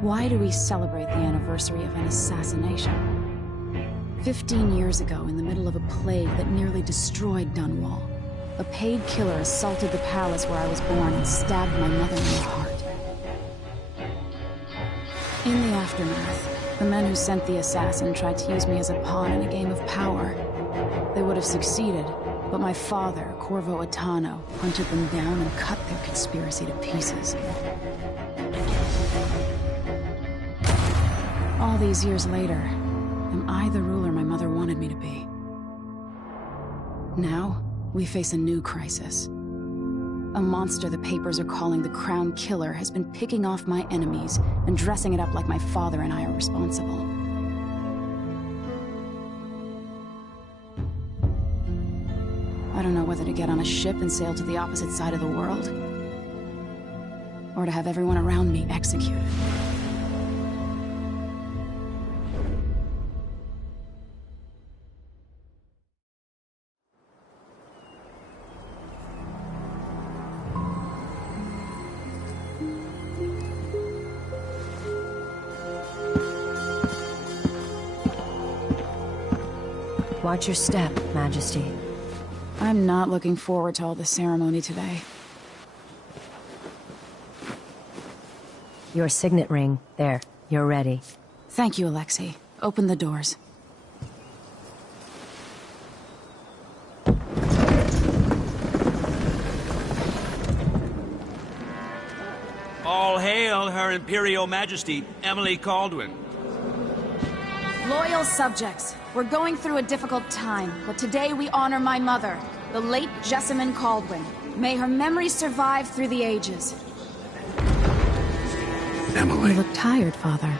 Why do we celebrate the anniversary of an assassination? 15 years ago, in the middle of a plague that nearly destroyed Dunwall, a paid killer assaulted the palace where I was born and stabbed my mother in the heart. In the aftermath, the men who sent the assassin tried to use me as a pawn in a game of power. They would have succeeded, but my father, Corvo Attano, hunted them down and cut their conspiracy to pieces. All these years later, am I the ruler my mother wanted me to be? Now, we face a new crisis. A monster the papers are calling the Crown Killer has been picking off my enemies and dressing it up like my father and I are responsible. I don't know whether to get on a ship and sail to the opposite side of the world, or to have everyone around me executed. Watch your step, Majesty. I'm not looking forward to all the ceremony today. Your signet ring. There, you're ready. Thank you, Alexei. Open the doors. All hail Her Imperial Majesty, Emily Caldwin. Loyal subjects, we're going through a difficult time, but today we honor my mother, the late Jessamine Caldwin. May her memory survive through the ages. Emily. You look tired, Father.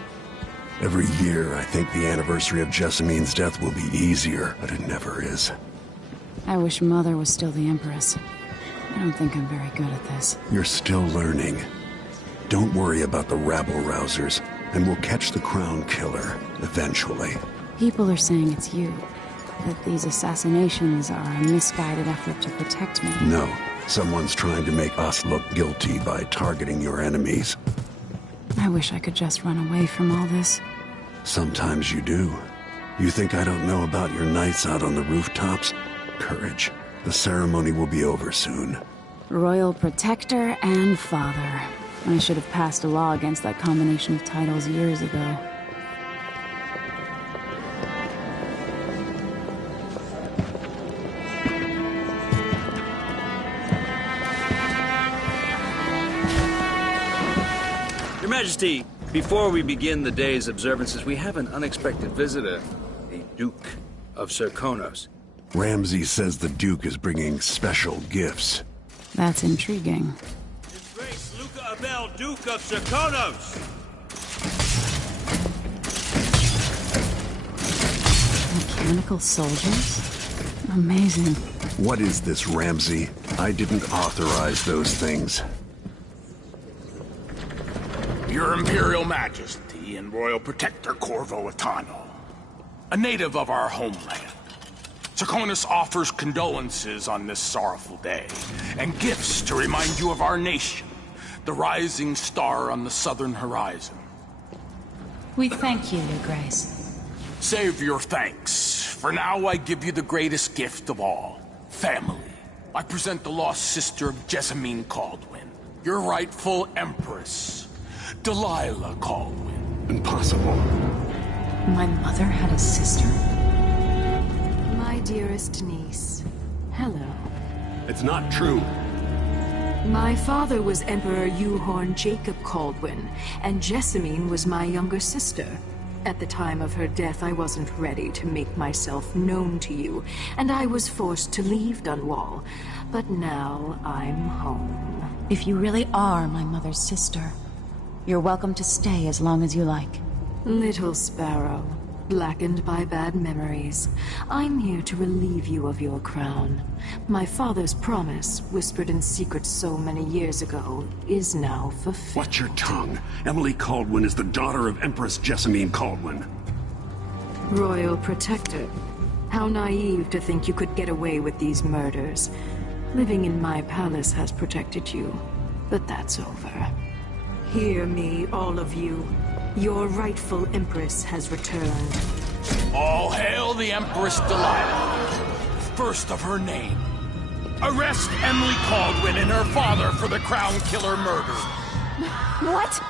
Every year, I think the anniversary of Jessamine's death will be easier, but it never is. I wish Mother was still the Empress. I don't think I'm very good at this. You're still learning. Don't worry about the rabble-rousers, and we'll catch the Crown Killer, eventually. People are saying it's you. That these assassinations are a misguided effort to protect me. No. Someone's trying to make us look guilty by targeting your enemies. I wish I could just run away from all this. Sometimes you do. You think I don't know about your nights out on the rooftops? Courage. The ceremony will be over soon. Royal Protector and Father. I should have passed a law against that combination of titles years ago. Your Majesty, before we begin the day's observances, we have an unexpected visitor, the Duke of Serkonos. Ramsay says the Duke is bringing special gifts. That's intriguing. His Grace Luca Abel, Duke of Serkonos! Mechanical soldiers? Amazing. What is this, Ramsay? I didn't authorize those things. Your Imperial Majesty and Royal Protector Corvo Attano, a native of our homeland. Serkonos offers condolences on this sorrowful day, and gifts to remind you of our nation, the rising star on the southern horizon. We thank you, Your Grace. Save your thanks. For now, I give you the greatest gift of all, family. I present the lost sister of Jessamine Caldwin, your rightful Empress, Delilah Caldwin. Impossible. My mother had a sister? My dearest niece, hello. It's not true. My father was Emperor Euhorn Jacob Caldwin, and Jessamine was my younger sister. At the time of her death, I wasn't ready to make myself known to you, and I was forced to leave Dunwall. But now I'm home. If you really are my mother's sister, you're welcome to stay as long as you like. Little sparrow, blackened by bad memories, I'm here to relieve you of your crown. My father's promise, whispered in secret so many years ago, is now fulfilled. Watch your tongue. Emily Caldwin is the daughter of Empress Jessamine Caldwin. Royal Protector, how naive to think you could get away with these murders. Living in my palace has protected you, but that's over. Hear me, all of you. Your rightful Empress has returned. All hail the Empress Delilah, first of her name. Arrest Emily Caldwin and her father for the Crown Killer murder. What?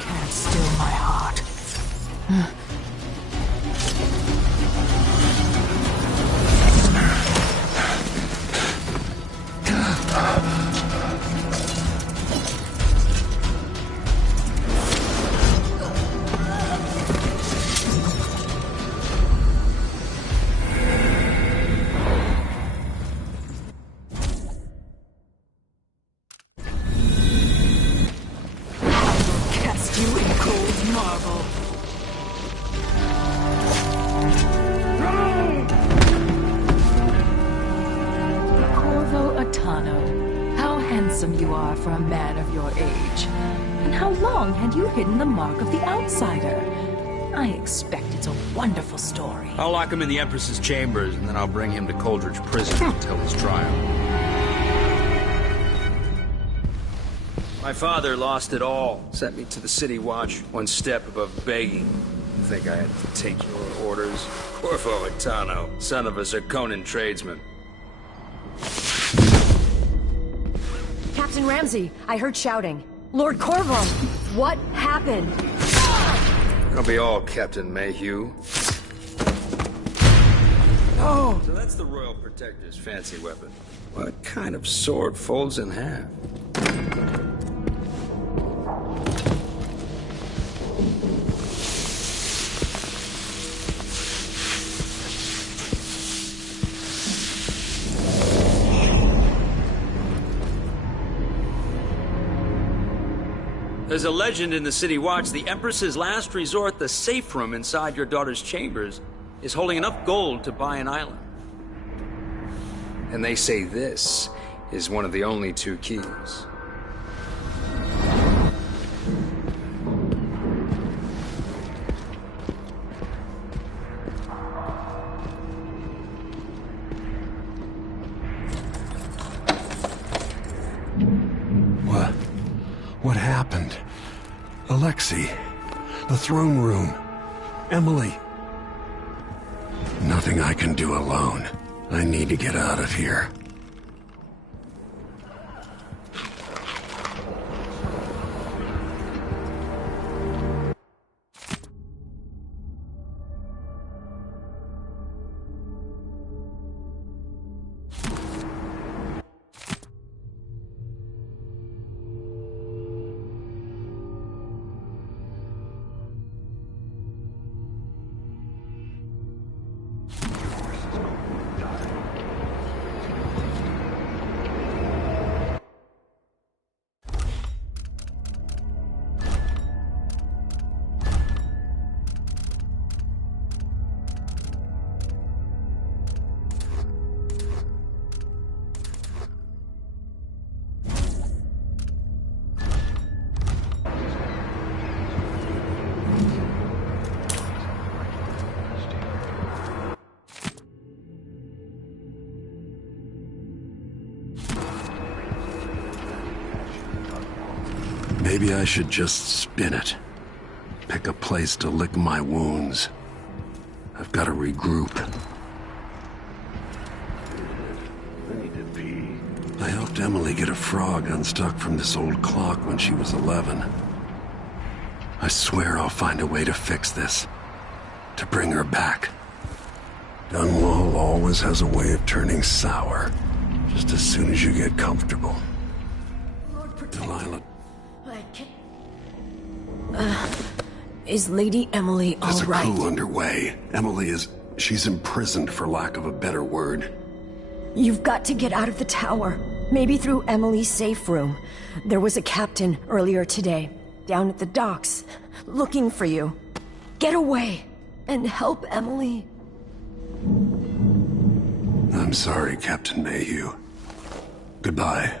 Can't still my heart. Cast you in cold marble. Corvo Atano, how handsome you are for a man of your age. And how long had you hidden the mark of the outsider? I expect it's a wonderful story. I'll lock him in the Empress's chambers, and then I'll bring him to Coldridge Prison until his trial. My father lost it all. Sent me to the City Watch, one step above begging. You think I had to take your orders? Corvo Atano, son of a Zirconan tradesman. Captain Ramsey, I heard shouting. Lord Corvo, what happened? I'll be all, Captain Mayhew. Oh! So that's the Royal Protector's fancy weapon. What kind of sword folds in half? There's a legend in the City Watch, the Empress's last resort, the safe room inside your daughter's chambers, is holding enough gold to buy an island. And they say this is one of the only two keys. What happened? Alexei, the throne room, Emily. Nothing I can do alone. I need to get out of here. Maybe I should just spin it. Pick a place to lick my wounds. I've got to regroup. I helped Emily get a frog unstuck from this old clock when she was 11. I swear I'll find a way to fix this. To bring her back. Dunwall always has a way of turning sour. Just as soon as you get comfortable. Delilah. Is Lady Emily all There's a right? coup underway. Emily she's imprisoned for lack of a better word. You've got to get out of the tower. Maybe through Emily's safe room. There was a captain earlier today, down at the docks, looking for you. Get away and help Emily. I'm sorry, Captain Mayhew. Goodbye.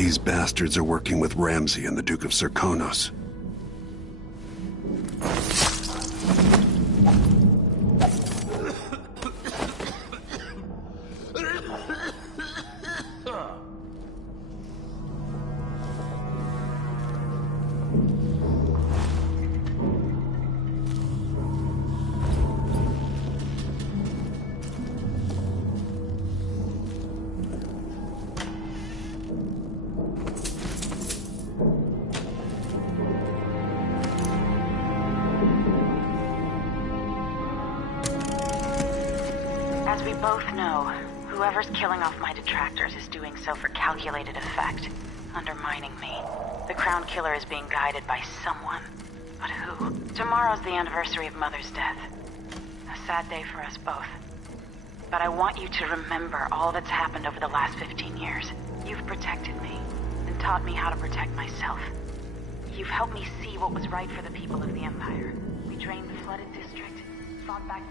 These bastards are working with Ramsay and the Duke of Serkonos. As we both know, whoever's killing off my detractors is doing so for calculated effect, undermining me. The Crown Killer is being guided by someone. But who? Tomorrow's the anniversary of Mother's death. A sad day for us both. But I want you to remember all that's happened over the last 15 years. You've protected me, and taught me how to protect myself. You've helped me see what was right for the people of the Empire. We drained the flooded district, fought back...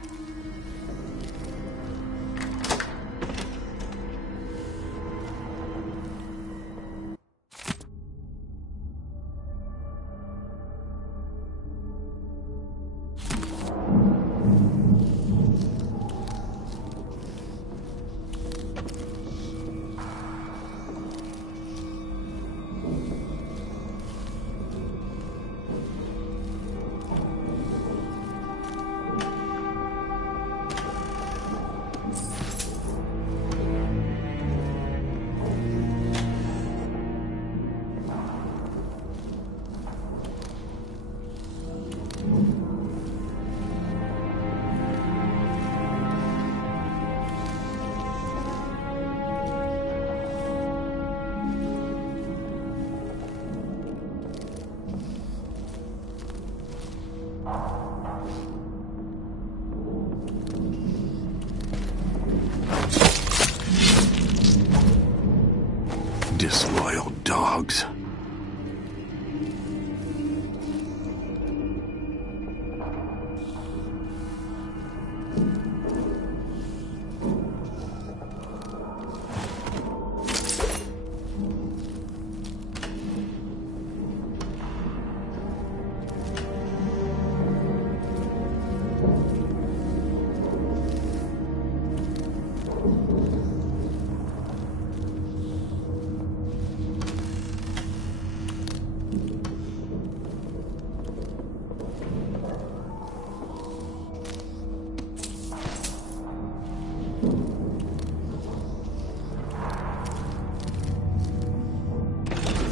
Disloyal dogs.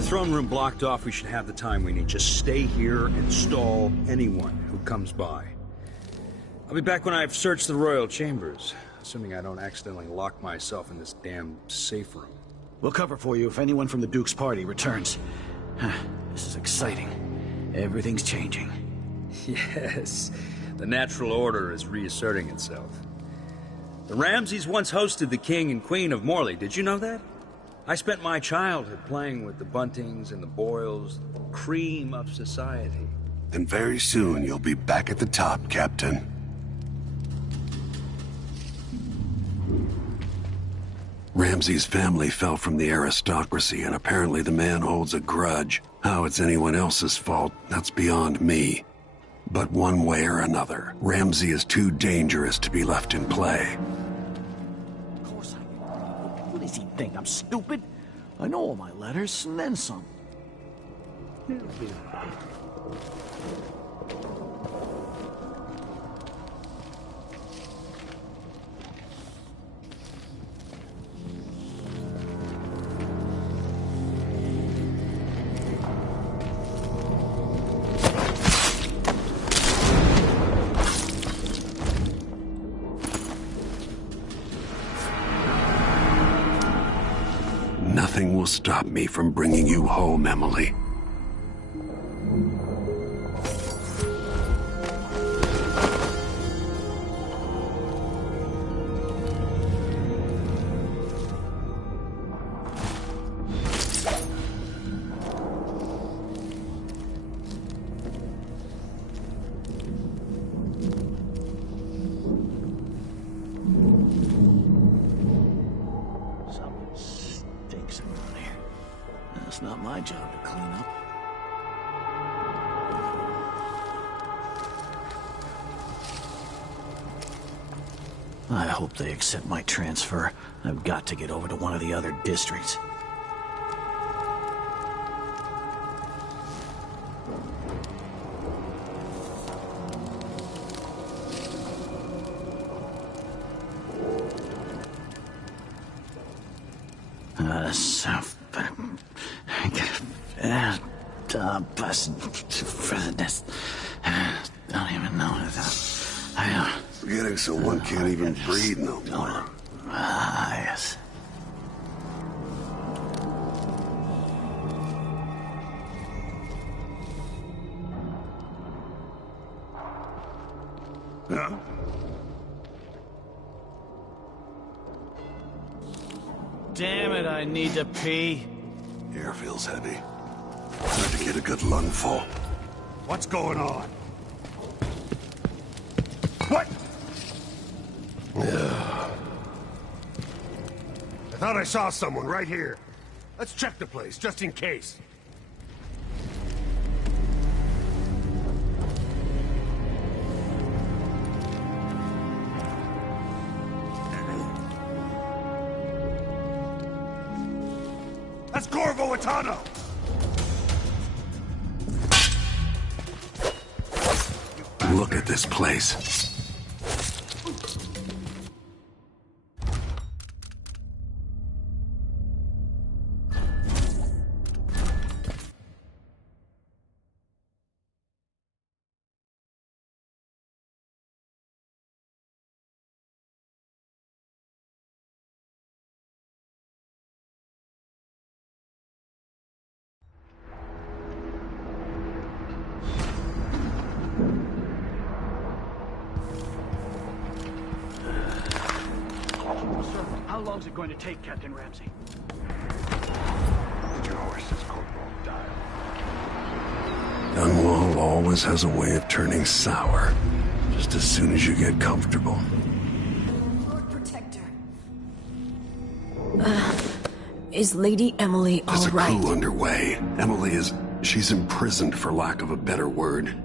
Throne room blocked off, we should have the time we need. Just stay here and stall anyone who comes by. I'll be back when I've searched the royal chambers, assuming I don't accidentally lock myself in this damn safe room. We'll cover for you if anyone from the Duke's party returns. This is exciting. Everything's changing. Yes, the natural order is reasserting itself. The Ramsays once hosted the King and Queen of Morley, did you know that? I spent my childhood playing with the Buntings and the Boyles, the cream of society. And very soon you'll be back at the top, Captain. Ramsay's family fell from the aristocracy, and apparently the man holds a grudge. How it's anyone else's fault, that's beyond me. But one way or another, Ramsay is too dangerous to be left in play. Of course I can. What does he think? I'm stupid? I know all my letters, and then some. Nothing will stop me from bringing you home, Emily. my job to clean up. I hope they accept my transfer. I've got to get over to one of the other districts. Don't even know that. Forgetting so one can't even breathe no more. Yes. Huh? Damn it, I need to pee. Air feels heavy. Hard to get a good lungful. What's going on? What? I thought I saw someone right here. Let's check the place, just in case. That's Corvo Atano! Look at this place. How long's it going to take, Captain Ramsey? Your horse's Corporal dial. Dunwall always has a way of turning sour, just as soon as you get comfortable. Lord Protector. Is Lady Emily all There's a right? coup underway. She's imprisoned for lack of a better word.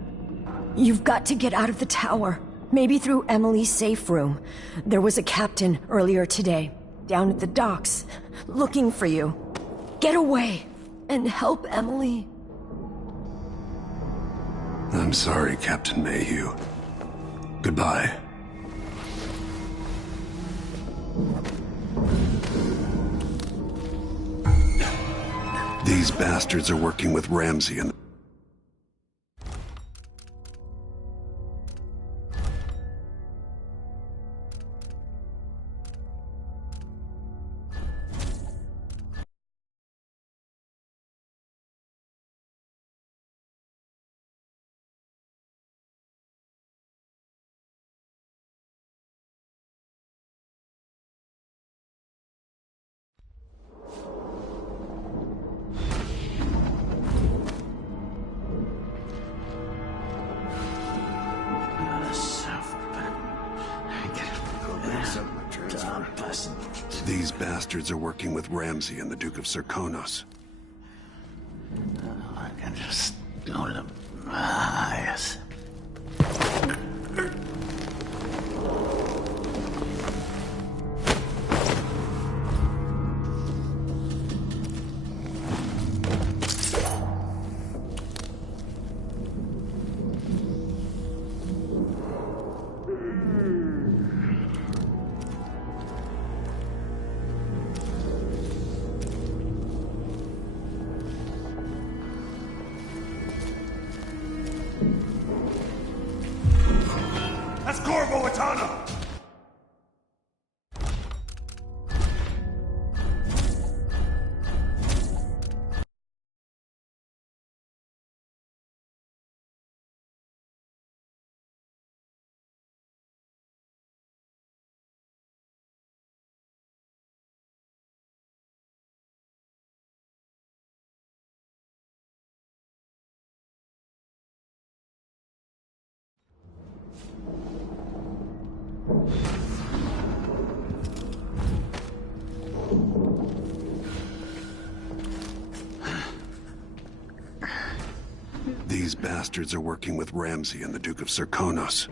You've got to get out of the tower. Maybe through Emily's safe room. There was a captain earlier today, down at the docks, looking for you. Get away and help Emily. I'm sorry, Captain Mayhew. Goodbye. These bastards are working with Ramsey and These bastards are working with Ramsey and the Duke of Serkonos. I can just go to the... yes. That's Corvo Atano! These bastards are working with Ramsey and the Duke of Serkonos.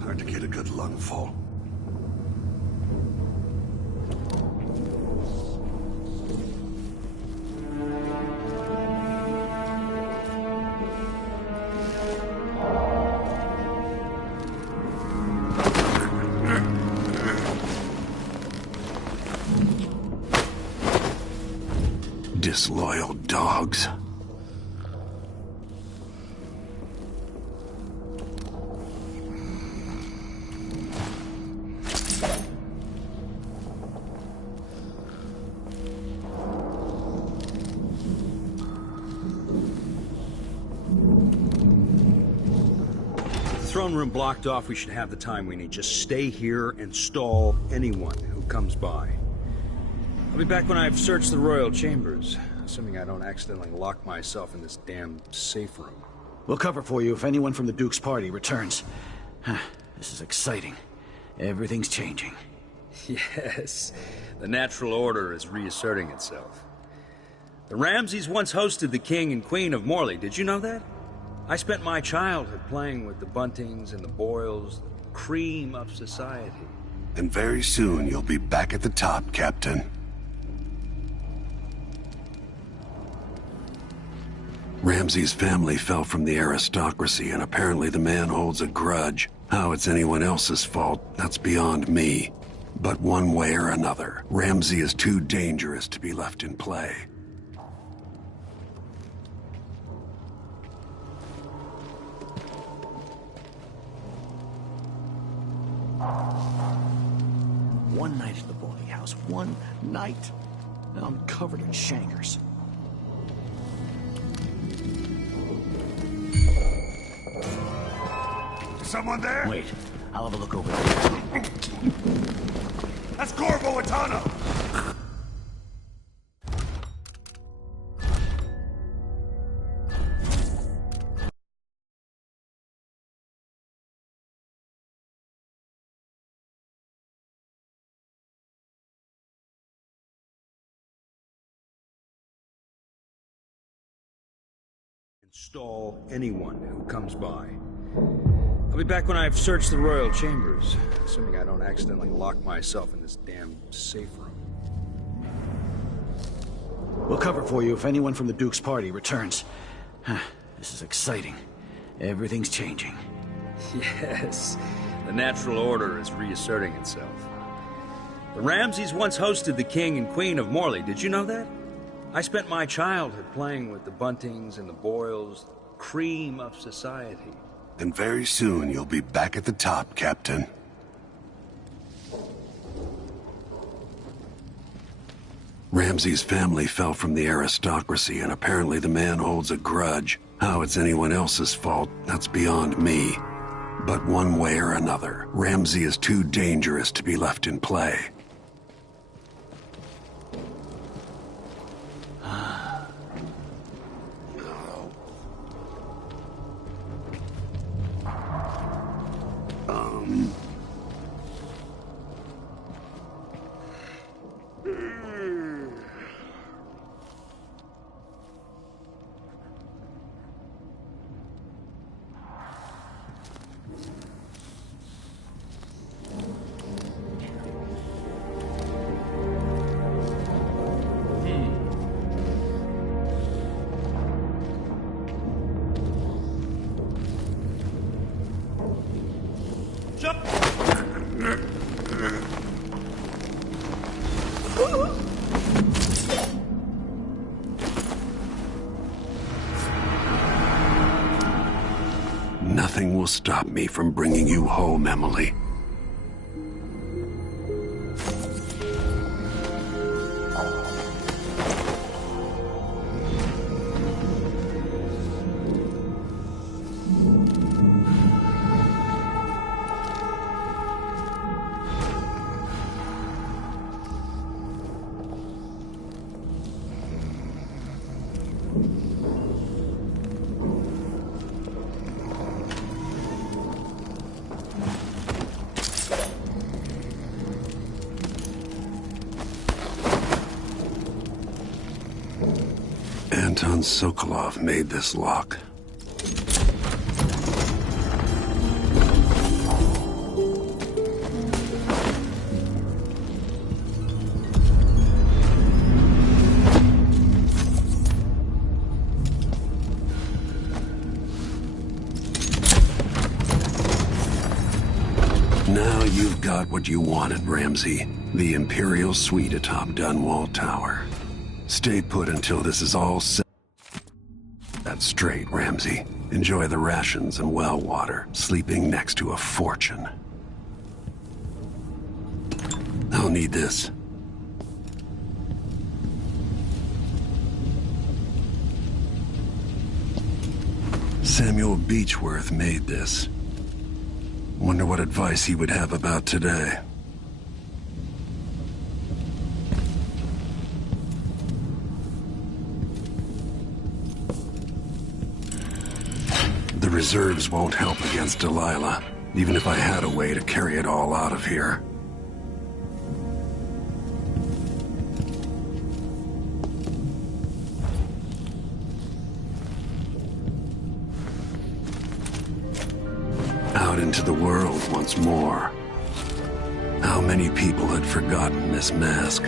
Hard to get a good lungful. Disloyal dogs. Throne room blocked off, we should have the time we need. Just stay here and stall anyone who comes by. I'll be back when I've searched the royal chambers, assuming I don't accidentally lock myself in this damn safe room. We'll cover for you if anyone from the Duke's party returns. This is exciting. Everything's changing. Yes, the natural order is reasserting itself. The Ramseys once hosted the King and Queen of Morley, did you know that? I spent my childhood playing with the Buntings and the Boyles, the cream of society. And very soon you'll be back at the top, Captain. Ramsey's family fell from the aristocracy, and apparently the man holds a grudge. How it's anyone else's fault, that's beyond me. But one way or another, Ramsey is too dangerous to be left in play. One night at the boarding house. One night. Now I'm covered in shankers. Is someone there? Wait, I'll have a look over there. That's Corvo Atano! Stall anyone who comes by. I'll be back when I've searched the royal chambers, assuming I don't accidentally lock myself in this damn safe room. We'll cover for you if anyone from the Duke's party returns. This is exciting. Everything's changing. Yes, the natural order is reasserting itself. The Ramseys once hosted the King and Queen of Morley, did you know that? I spent my childhood playing with the Buntings and the Boyles, the cream of society. And very soon you'll be back at the top, Captain. Ramsey's family fell from the aristocracy, and apparently the man holds a grudge. How it's anyone else's fault, that's beyond me. But one way or another, Ramsey is too dangerous to be left in play. Nothing will stop me from bringing you home, Emily. Anton Sokolov made this lock. Now you've got what you wanted, Ramsey. The Imperial Suite atop Dunwall Tower. Stay put until this is all set. That's straight, Ramsey. Enjoy the rations and well water, sleeping next to a fortune. I'll need this. Samuel Beechworth made this. Wonder what advice he would have about today. The reserves won't help against Delilah, even if I had a way to carry it all out of here. Out into the world once more. How many people had forgotten this mask?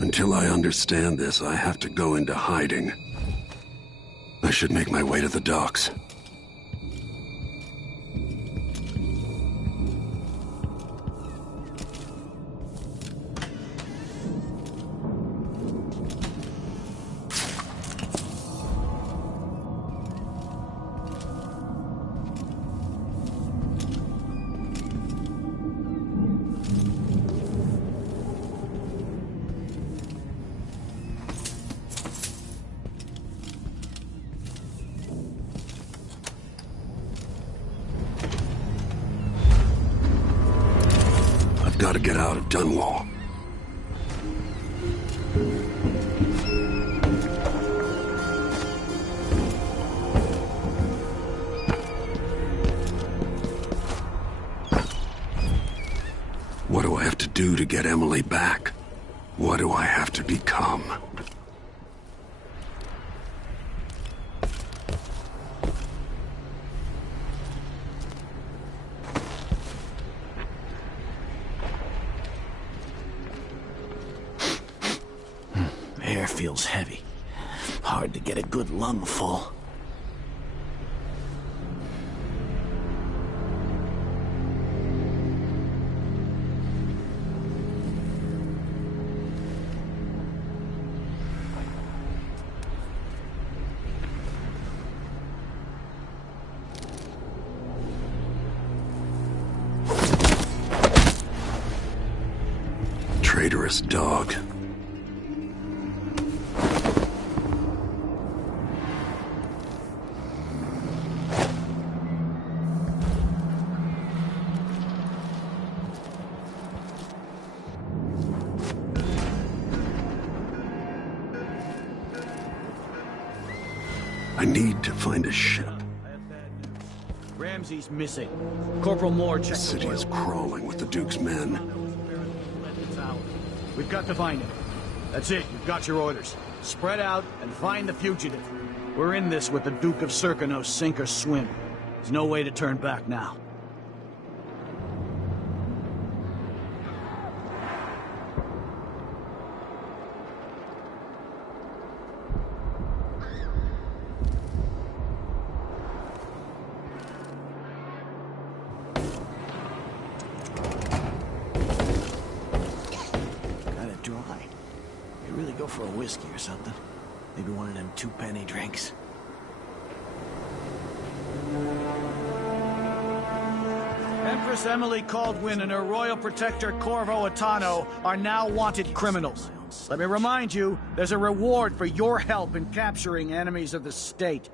Until I understand this, I have to go into hiding. I should make my way to the docks. Got to get out of Dunwall. What do I have to do to get Emily back? What do I have to become? Air feels heavy. Hard to get a good lungful. Traitorous dog. I need to find a ship. Ramsey's missing. Corporal Moore The checked city is crawling with the Duke's men. We've got to find him. That's it. You've got your orders. Spread out and find the fugitive. We're in this with the Duke of Serkonos, sink or swim. There's no way to turn back now. Go for a whiskey or something. Maybe one of them two-penny drinks. Empress Emily Caldwin and her royal protector Corvo Attano are now wanted criminals. Let me remind you, there's a reward for your help in capturing enemies of the state.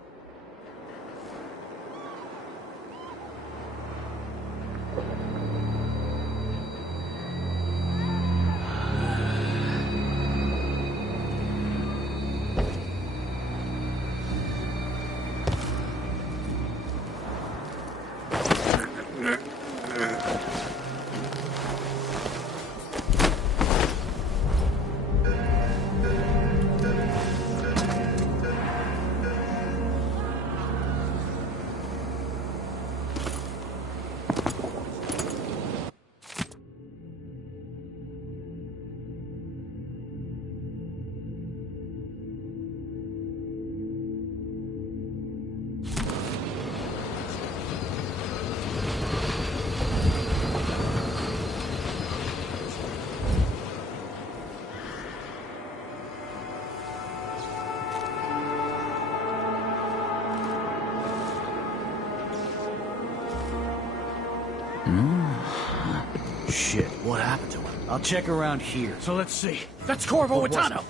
Shit, what happened to him? I'll check around here. So let's see. That's Corvo Attano!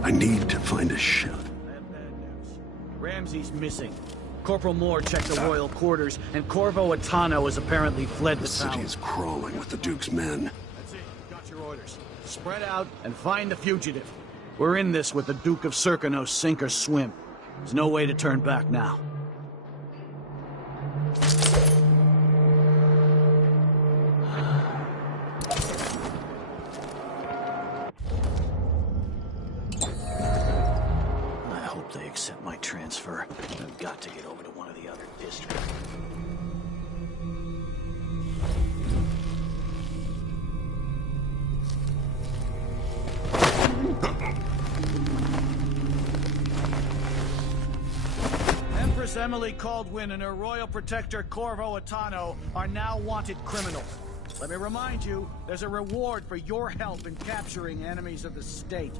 I need to find a ship. Bad news. Ramsey's missing. Corporal Moore checked the royal quarters, and Corvo Attano has apparently fled the The town. city is crawling with the Duke's men. That's it. You got your orders. Spread out and find the fugitive. We're in this with the Duke of Serkonos, sink or swim. There's no way to turn back now. I hope they accept my transfer. I've got to get over to one of the other districts. Empress Emily Caldwin and her royal protector Corvo Attano are now wanted criminals. Let me remind you, there's a reward for your help in capturing enemies of the state.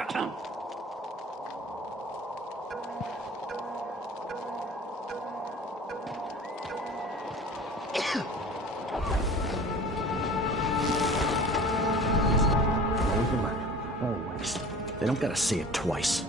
Always alert. Always. They don't gotta say it twice.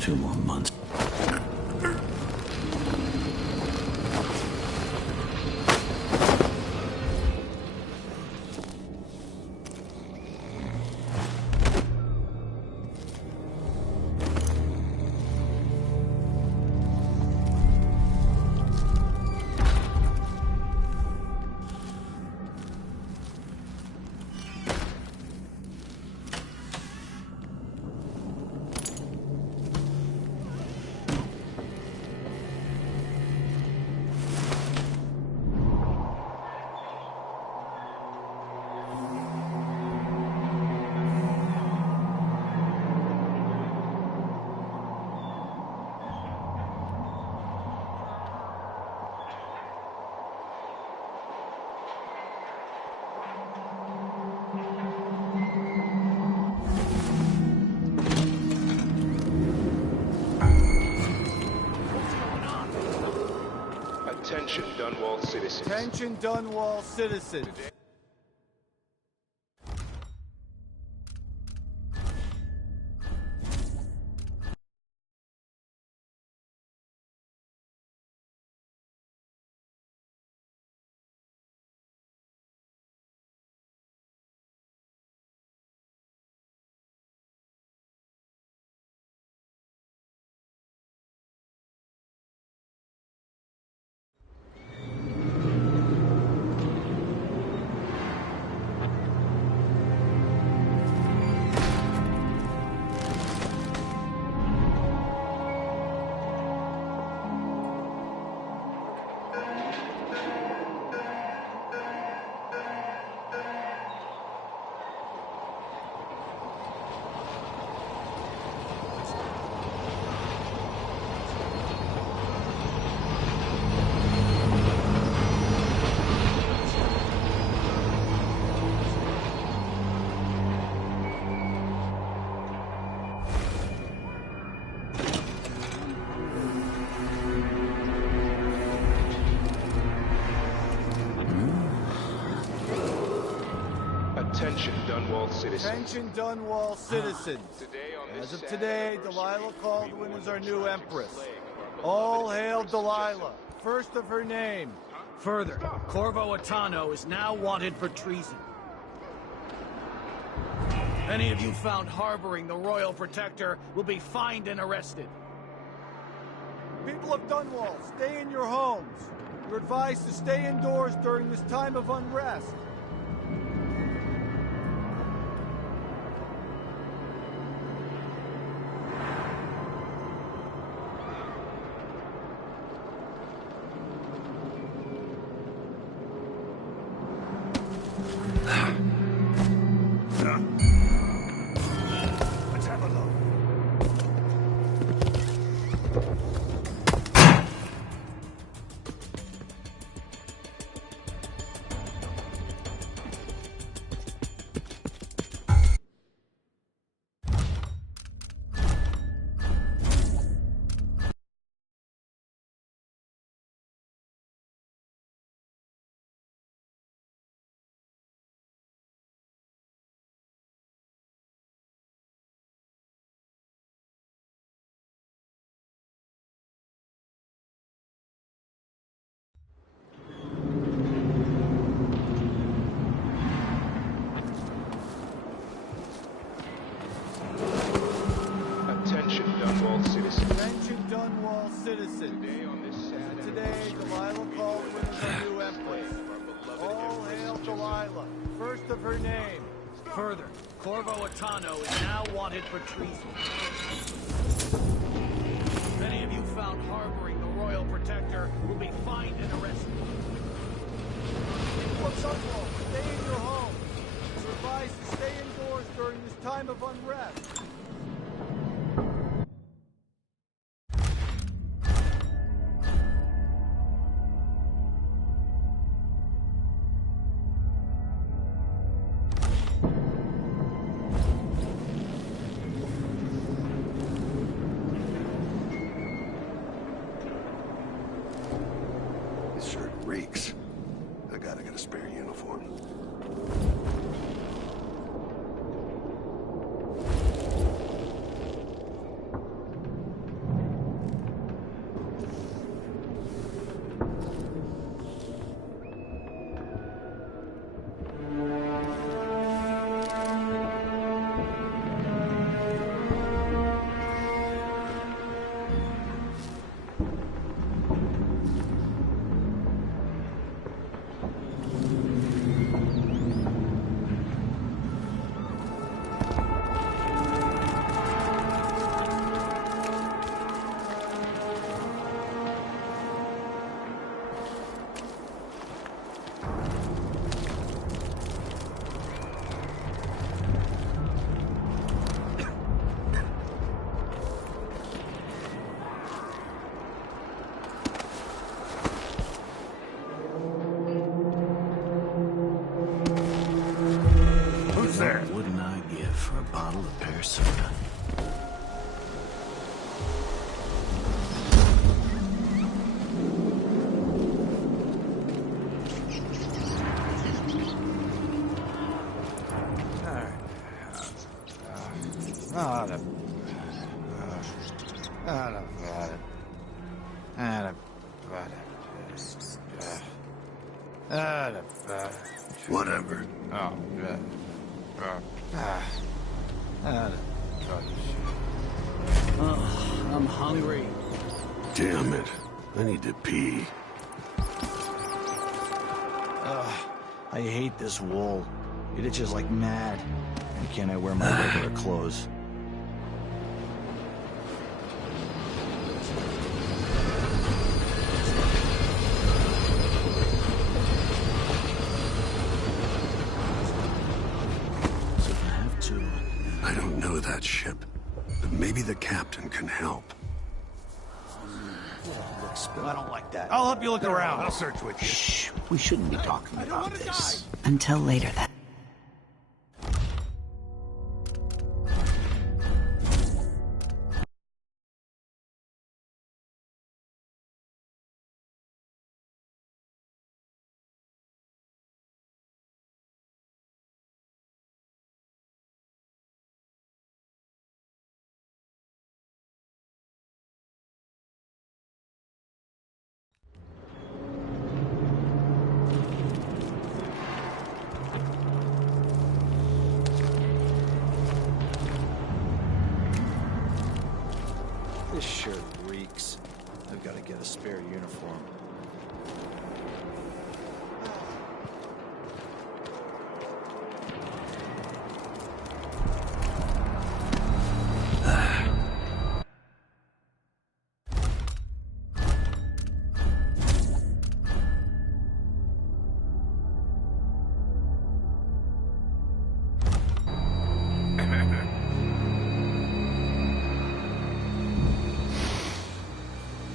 2 more months. Attention, Dunwall citizens. Attention, Dunwall citizens. Attention, Dunwall citizens. Attention, Dunwall citizens. As of today, Delilah Caldwin is our new Empress. All hail Delilah, first of her name. Further, Corvo Attano is now wanted for treason. Any of you found harboring the Royal Protector will be fined and arrested. People of Dunwall, stay in your homes. You're advised to stay indoors during this time of unrest. Let's have a look. Attention, Dunwall citizens. Attention, Dunwall citizens. Today, Delilah Caldwin is our new Empress. All hail Delilah, first of her name. Further, Corvo Attano is now wanted for treason. Any of you found harboring the Royal Protector will be fined and arrested. People of Dunwall, stay in your homes. You're advised to stay indoors during this time of unrest. This shirt reeks. I gotta get a spare uniform. Who's there? What wouldn't I give for a bottle of pear soda? Whatever. I'm hungry. Damn it. I need to pee. I hate this wool. It itches like mad. Why can't I wear my regular clothes? So if I have to... I don't know that ship, but maybe the captain can help. I don't like that. I'll help you look around. I'll search with you. Shh, we shouldn't be talking about this. Until later, then. This shirt reeks. I've got to get a spare uniform.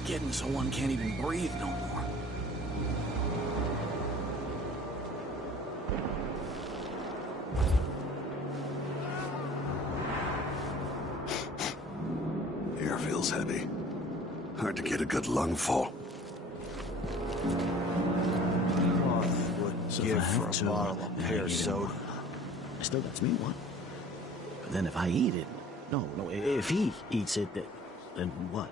Getting so one can't even breathe no more. Air feels heavy. Hard to get a good lungful. Wouldn't give for a bottle of pear soda. I still got me one. But then if I eat it, no, if he eats it, then what?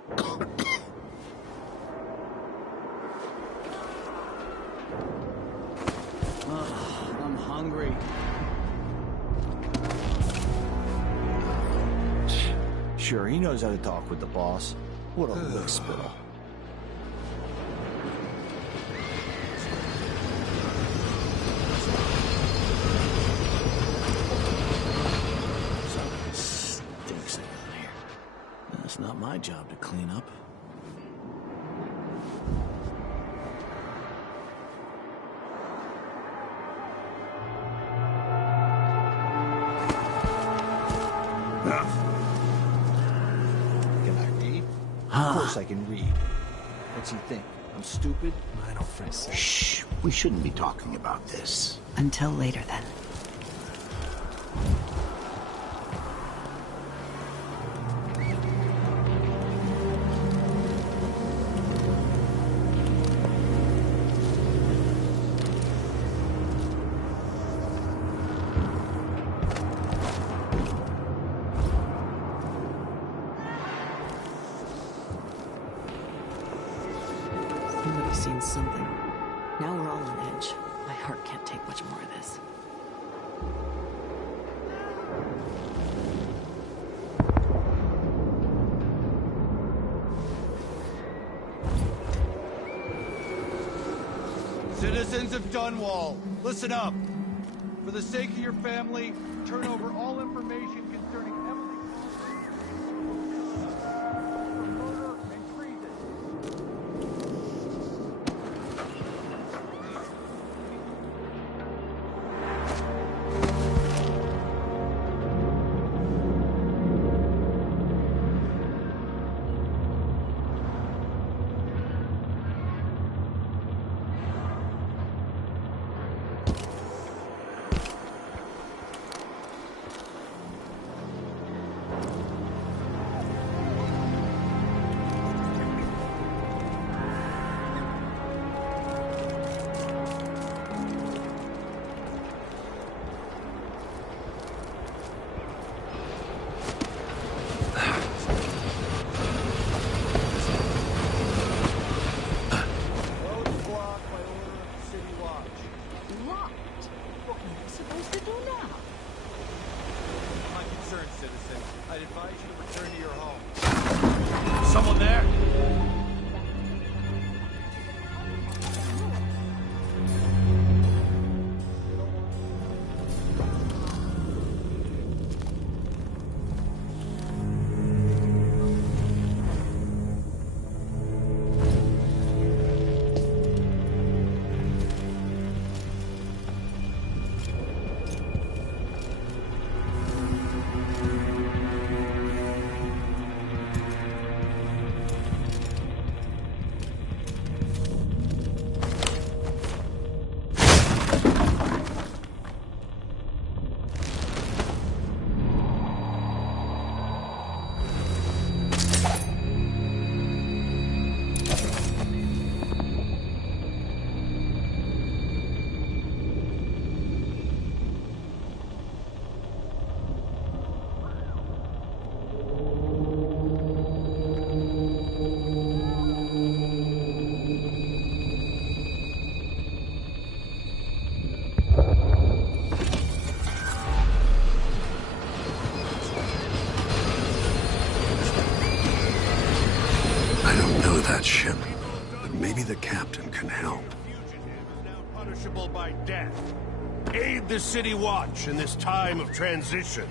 I'm hungry. Sure, he knows how to talk with the boss. What a lick spittle. Something stinks around here. It's not my job to clean up. Can I read? Of course I can read. What's he think? I'm stupid? I don't think so. Shh. We shouldn't be talking about this. Until later, then. Somebody's seen something. Now we're all on edge. My heart can't take much more of this. Citizens of Dunwall, listen up. For the sake of your family, turn over all information concerning Emily for murder and treason. Roads blocked by order of the City Watch. Locked? What am I supposed to do now? My concern, citizen. I'd advise you to return to your home. Someone there? the City Watch in this time of transition.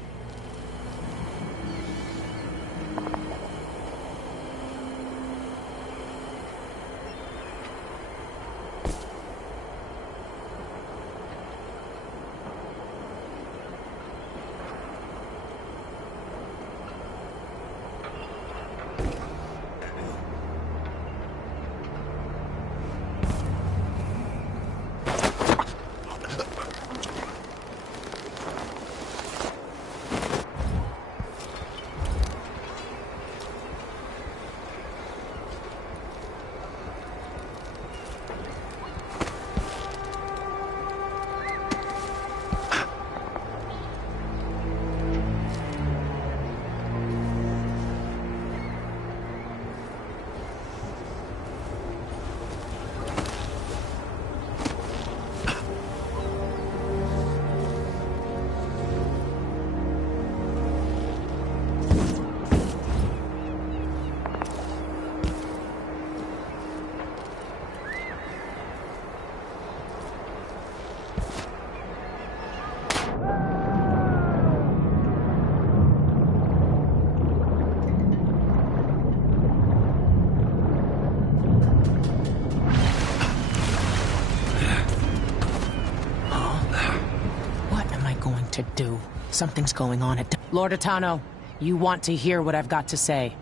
To do. Something's going on at... Lord Atano, you want to hear what I've got to say.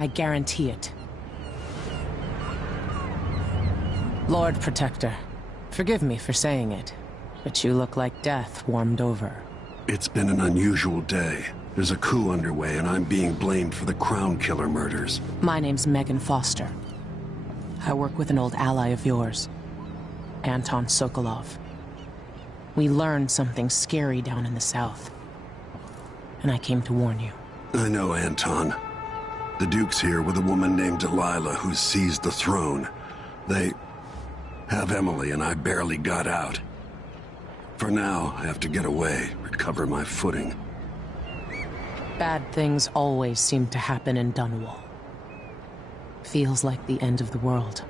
I guarantee it. Lord Protector, forgive me for saying it, but you look like death warmed over. It's been an unusual day. There's a coup underway, and I'm being blamed for the Crown Killer murders. My name's Megan Foster. I work with an old ally of yours, Anton Sokolov. We learned something scary down in the south, and I came to warn you. I know Anton. The Duke's here with a woman named Delilah who's seized the throne. They have Emily, and I barely got out. For now, I have to get away, recover my footing. Bad things always seem to happen in Dunwall. Feels like the end of the world.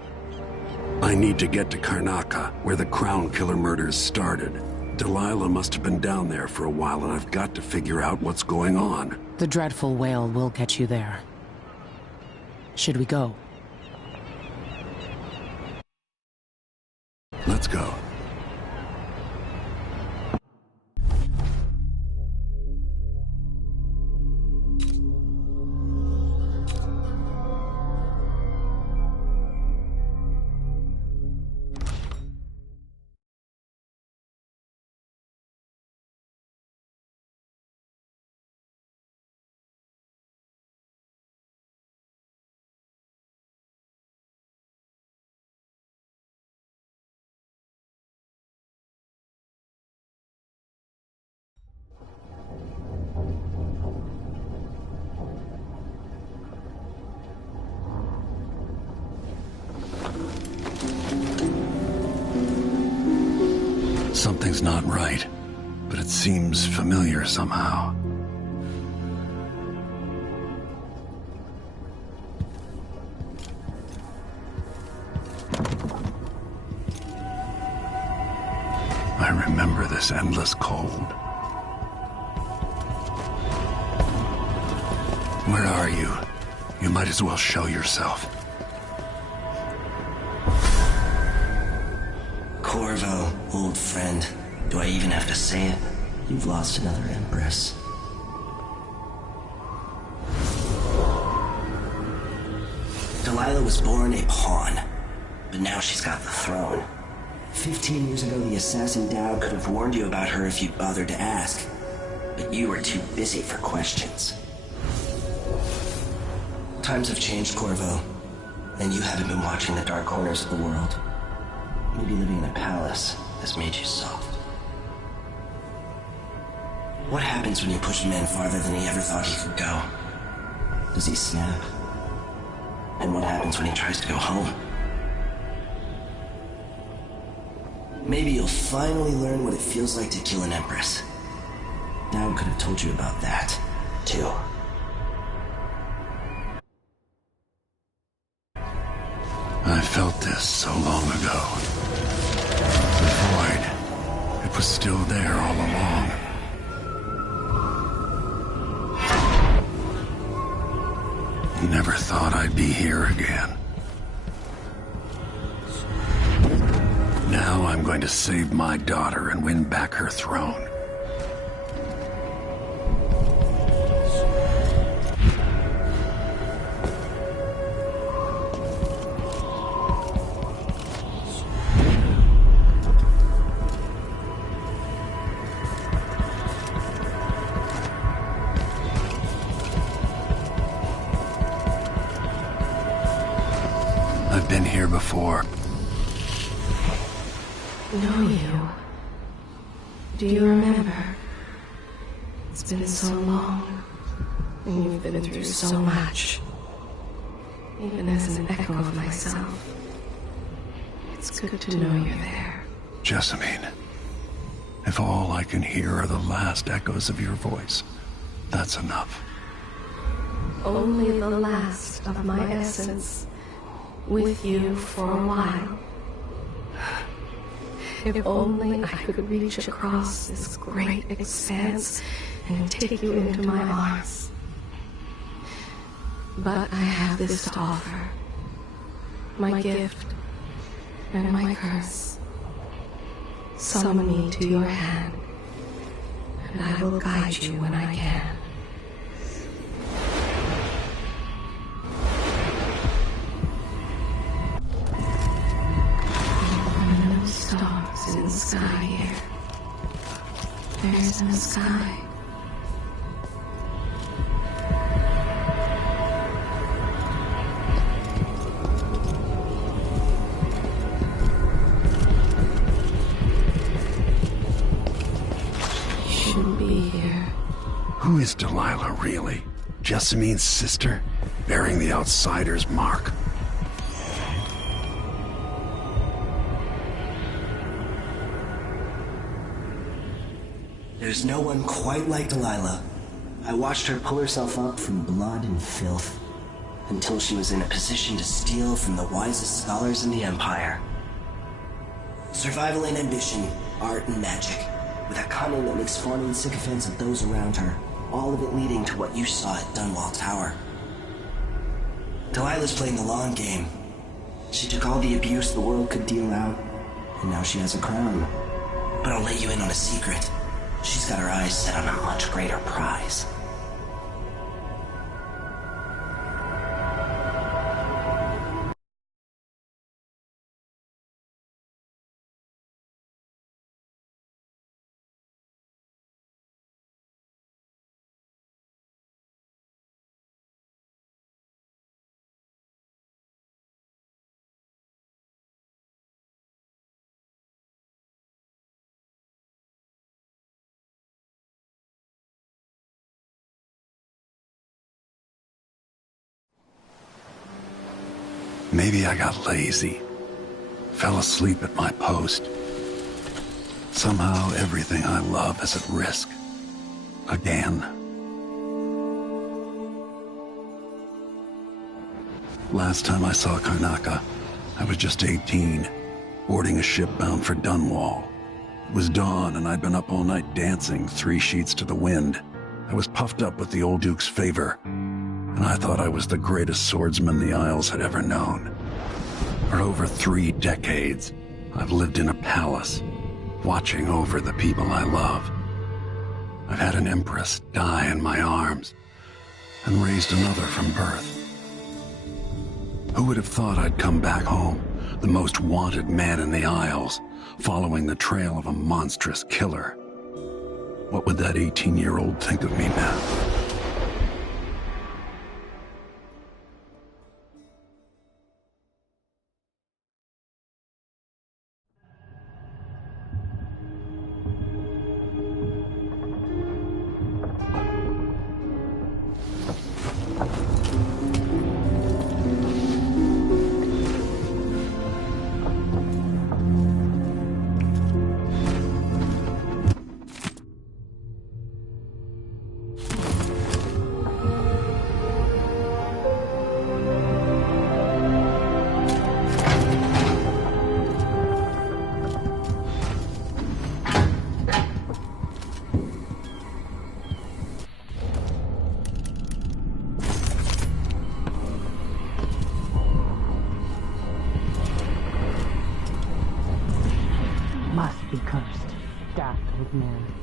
I need to get to Karnaca, where the Crown Killer murders started. Delilah must have been down there for a while, and I've got to figure out what's going on. The dreadful whale will get you there. Should we go? Let's go. Something's not right, but it seems familiar somehow. I remember this endless cold. Where are you? You might as well show yourself. Corvo, old friend. Do I even have to say it? You've lost another Empress. Delilah was born a pawn, but now she's got the throne. 15 years ago, the assassin Dowd could have warned you about her if you'd bothered to ask, but you were too busy for questions. Times have changed, Corvo, and you haven't been watching the dark corners of the world. Maybe living in a palace has made you soft. What happens when you push a man farther than he ever thought he could go? Does he snap? And what happens when he tries to go home? Maybe you'll finally learn what it feels like to kill an Empress. Dowd could have told you about that, too. I felt this so long ago. The void. It was was still there all along. Never thought I'd be here again. Now I'm going to save my daughter and win back her throne. I've been here before. Know you? Do you remember? It's been so long, and you've been through so much. Even as an echo of myself, it's good to know you're there. Jessamine, if all I can hear are the last echoes of your voice, that's enough. Only the last of my essence, with you for a while. If only I could reach across this great expanse and take you into my arms. But I have this to offer. My gift and my curse. Summon me to your hand, and I will guide you when I can. No stars in the sky here. There is no sky. Who is Delilah, really? Jessamine's sister? Bearing the outsider's mark? There's no one quite like Delilah. I watched her pull herself up from blood and filth, until she was in a position to steal from the wisest scholars in the Empire. Survival and ambition, art and magic, with a cunning that makes fawning sycophants of those around her. All of it leading to what you saw at Dunwall Tower. Delilah's playing the long game. She took all the abuse the world could deal out, and now she has a crown. But I'll let you in on a secret. She's got her eyes set on a much greater prize. Maybe I got lazy. Fell asleep at my post. Somehow everything I love is at risk. Again. Last time I saw Karnaca, I was just 18, boarding a ship bound for Dunwall. It was dawn and I'd been up all night dancing 3 sheets to the wind. I was puffed up with the old Duke's favor, and I thought I was the greatest swordsman the Isles had ever known. For over 3 decades, I've lived in a palace, watching over the people I love. I've had an empress die in my arms, and raised another from birth. Who would have thought I'd come back home, the most wanted man in the Isles, following the trail of a monstrous killer? What would that 18-year-old think of me now?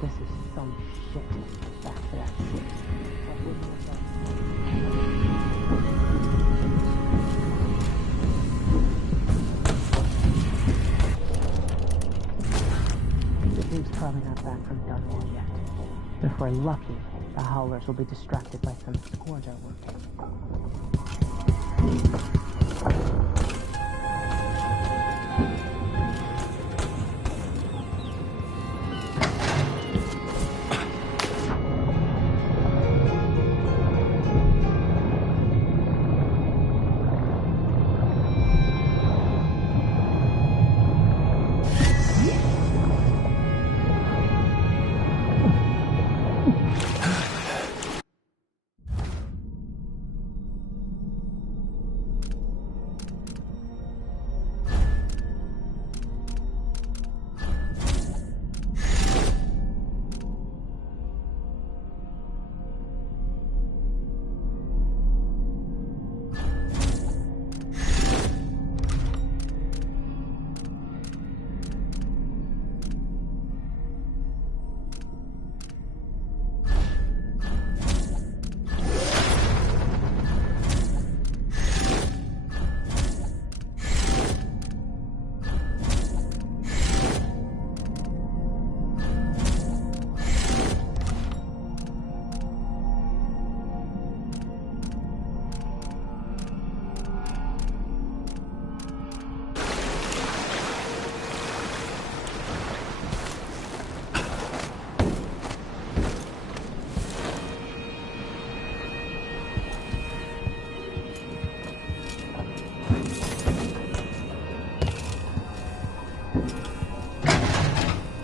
This is some shit. Back to that shit. What wouldn't have done? The Duke's probably not back from Dunwall yet. If we're lucky, the Howlers will be distracted by some score they're working.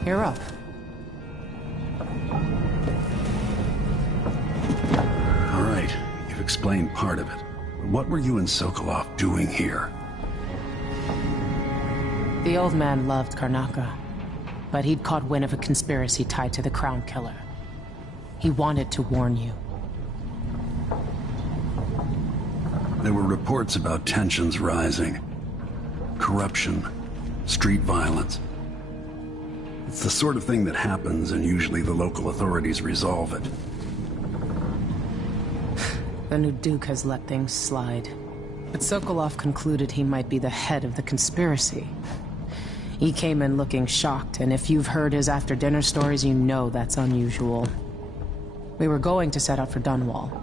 You're up. All right, you've explained part of it. What were you and Sokolov doing here? The old man loved Karnaka, but he'd caught wind of a conspiracy tied to the Crown Killer. He wanted to warn you. There were reports about tensions rising. Corruption, street violence. It's the sort of thing that happens, and usually the local authorities resolve it. The new Duke has let things slide. But Sokolov concluded he might be the head of the conspiracy. He came in looking shocked, and if you've heard his after-dinner stories, you know that's unusual. We were going to set out for Dunwall,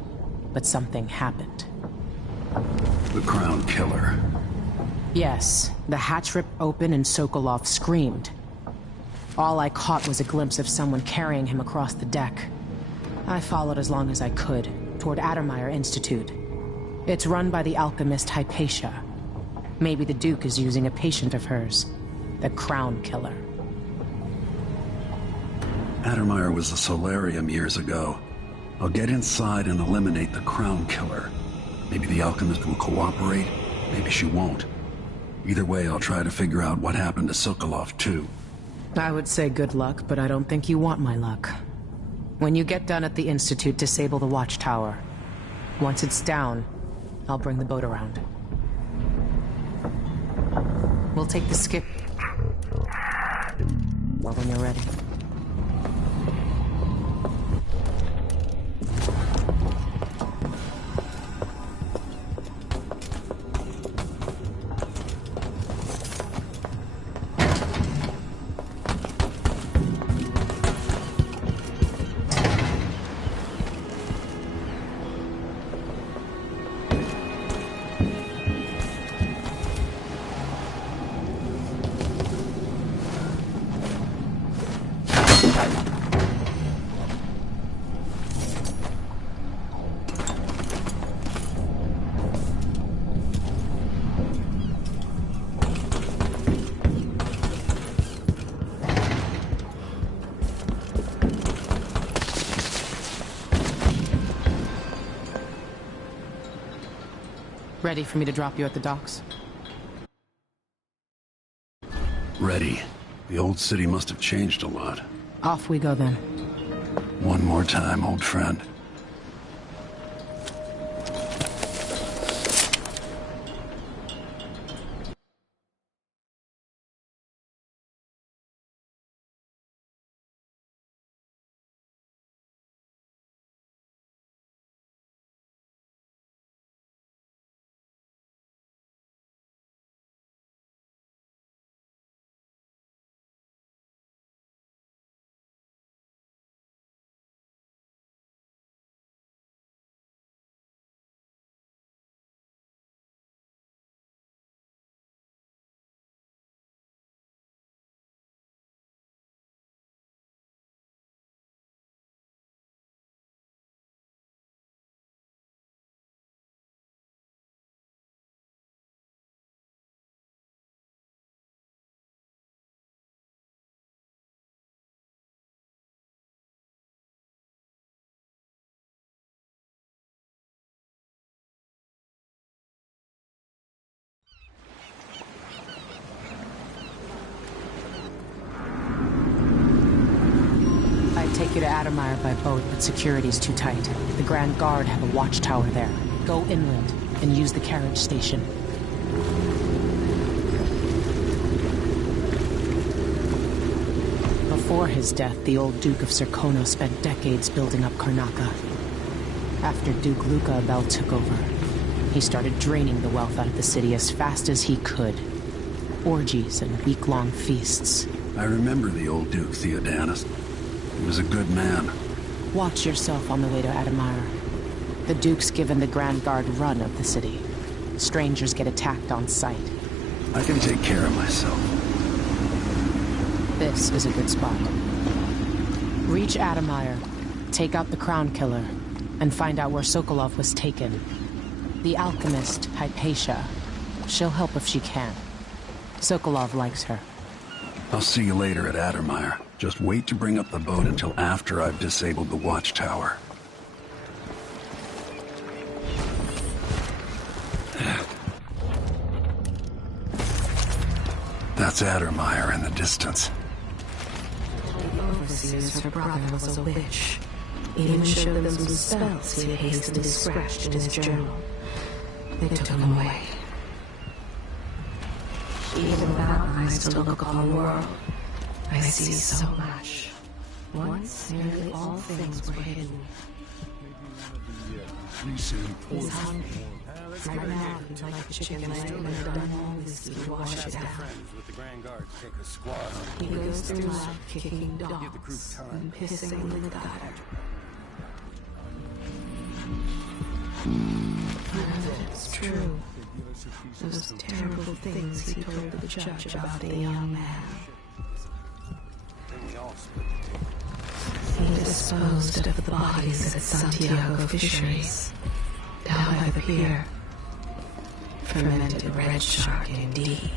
but something happened. The Crown Killer. Yes, the hatch ripped open and Sokolov screamed. All I caught was a glimpse of someone carrying him across the deck. I followed as long as I could, toward Addermeyer Institute. It's run by the alchemist Hypatia. Maybe the Duke is using a patient of hers, the Crown Killer. Addermeyer was a solarium years ago. I'll get inside and eliminate the Crown Killer. Maybe the alchemist will cooperate, maybe she won't. Either way, I'll try to figure out what happened to Sokolov, too. I would say good luck, but I don't think you want my luck. When you get done at the Institute, disable the watchtower. Once it's down, I'll bring the boat around. We'll take the skip when you're ready. Ready for me to drop you at the docks? Ready. The old city must have changed a lot. Off we go then. One more time, old friend. Take you to Adamire by boat, but security's too tight. The Grand Guard have a watchtower there. Go inland and use the carriage station. Before his death, the old Duke of Serkonos spent decades building up Karnaca. After Duke Luca Abel took over, he started draining the wealth out of the city as fast as he could. Orgies and week-long feasts. I remember the old Duke Theodanis. He was a good man. Watch yourself on the way to Adamire. The Duke's given the Grand Guard run of the city. Strangers get attacked on sight. I can take care of myself. This is a good spot. Reach Adamire, take out the Crown Killer, and find out where Sokolov was taken. The alchemist, Hypatia. She'll help if she can. Sokolov likes her. I'll see you later at Adamire. Just wait to bring up the boat until after I've disabled the watchtower. That's Adamire in the distance. The overseer's her brother was a witch. He even showed them some spells he had hastily scratched in his journal. They took him away. Even without eyes to look on the world, I see so much. Once, nearly all things were hidden. He's hungry. Right now, he'd like a chicken I don't have done all whiskey to wash it down. He goes through life kicking dogs and pissing in the gutter. None of it is true. Those terrible things he told the judge about the young man. He disposed of the bodies at Santiago Fisheries, down by the pier. Fermented red shark indeed.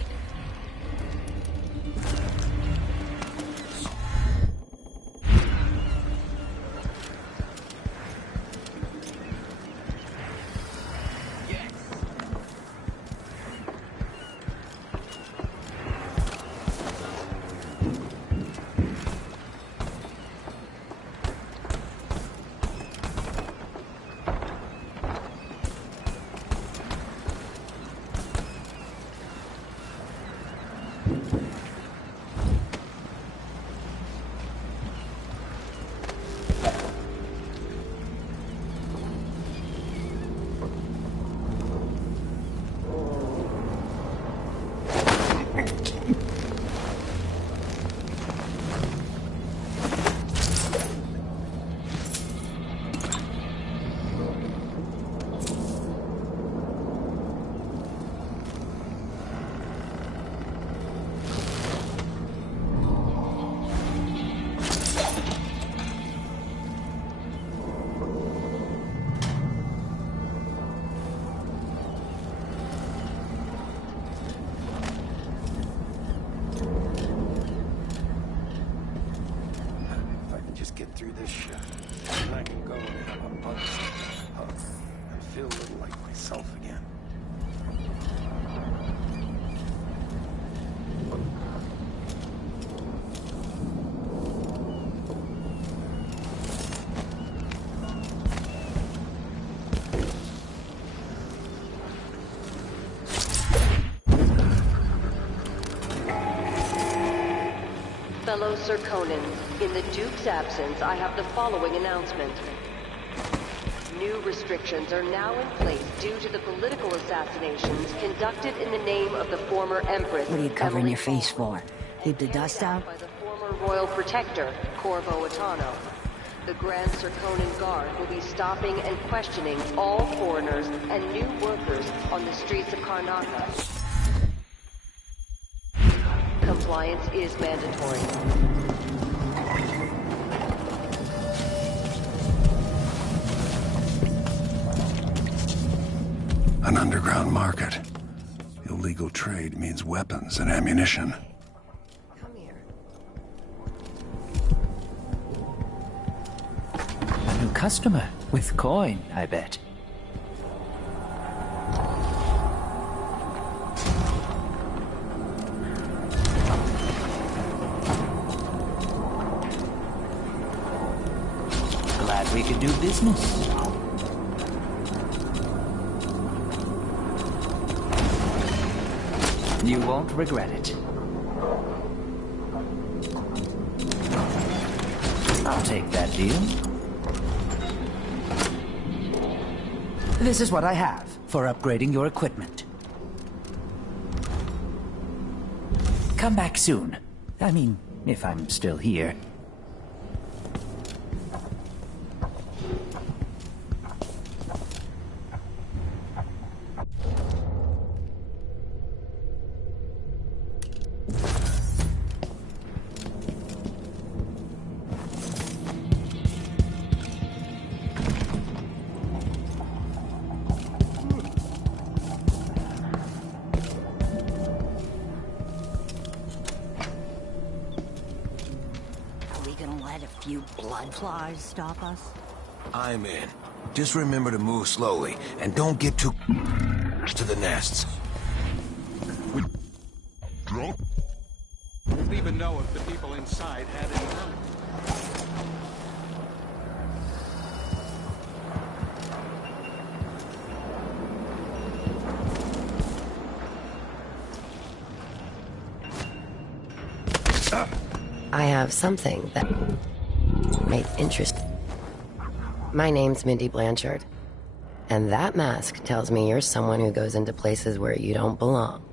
Through this shit, and I can go and have a buzz, hug, and feel a little like myself again. Fellow Serkonans, in the Duke's absence, I have the following announcement. New restrictions are now in place due to the political assassinations conducted in the name of the former Empress. What are you covering your face for? Keep the dust out? By the former Royal Protector, Corvo Attano. The Grand Serkonan Guard will be stopping and questioning all foreigners and new workers on the streets of Karnaca. Compliance is mandatory. An underground market. Illegal trade means weapons and ammunition. Come here. A new customer with coin, I bet. We could do business. You won't regret it. I'll take that deal. This is what I have for upgrading your equipment. Come back soon. I mean, if I'm still here. Blood flies stop us? I'm in. Just remember to move slowly, and don't get too to the nests. Didn't even know if the people inside had any money. I have something that might interest. My name's Mindy Blanchard, and that mask tells me you're someone who goes into places where you don't belong.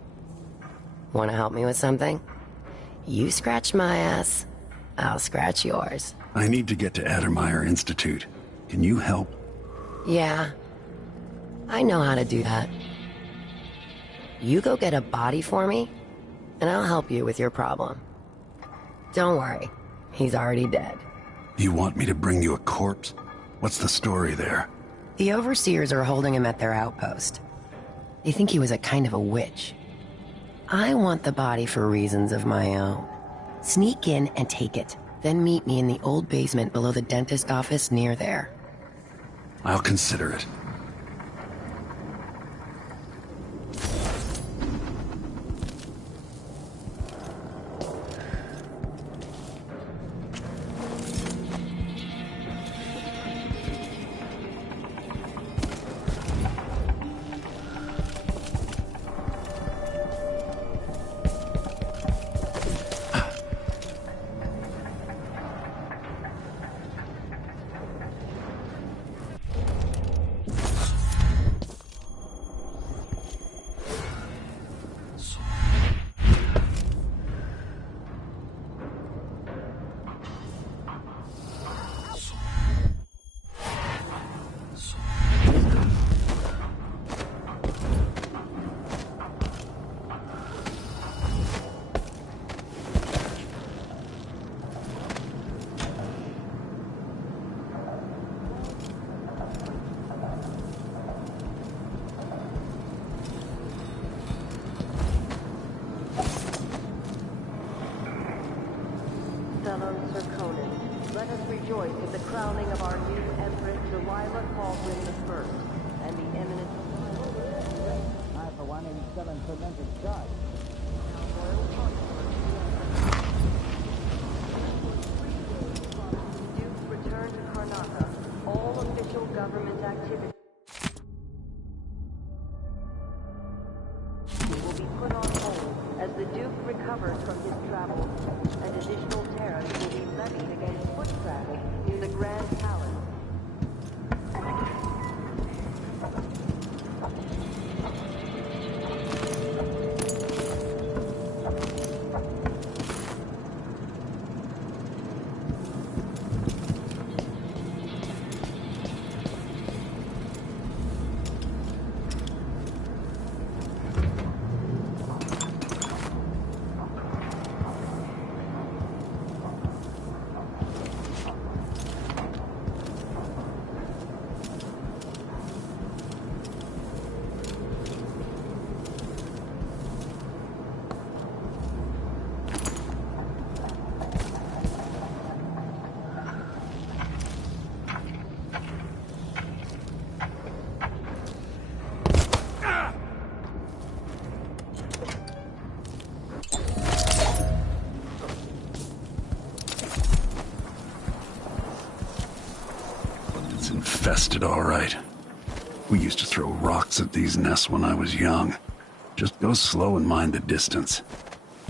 Want to help me with something? You scratch my ass, I'll scratch yours. I need to get to Addermeyer Institute. Can you help? Yeah, I know how to do that. You go get a body for me, and I'll help you with your problem. Don't worry, he's already dead. You want me to bring you a corpse? What's the story there? The overseers are holding him at their outpost. They think he was a kind of a witch. I want the body for reasons of my own. Sneak in and take it, then meet me in the old basement below the dentist office near there. I'll consider it. Fellow Sir Conan, let us rejoice in the crowning of our new Empress Delilah Caldwin I and the eminent... I, for one, am still in tormented charge. Duke return to Karnataka. All official government activities will be put on hold as the Duke recovers from his travels, and additional tariffs will be levied against foot traffic in the Grand Palace. It's infested, all right. We used to throw rocks at these nests when I was young. Just go slow and mind the distance.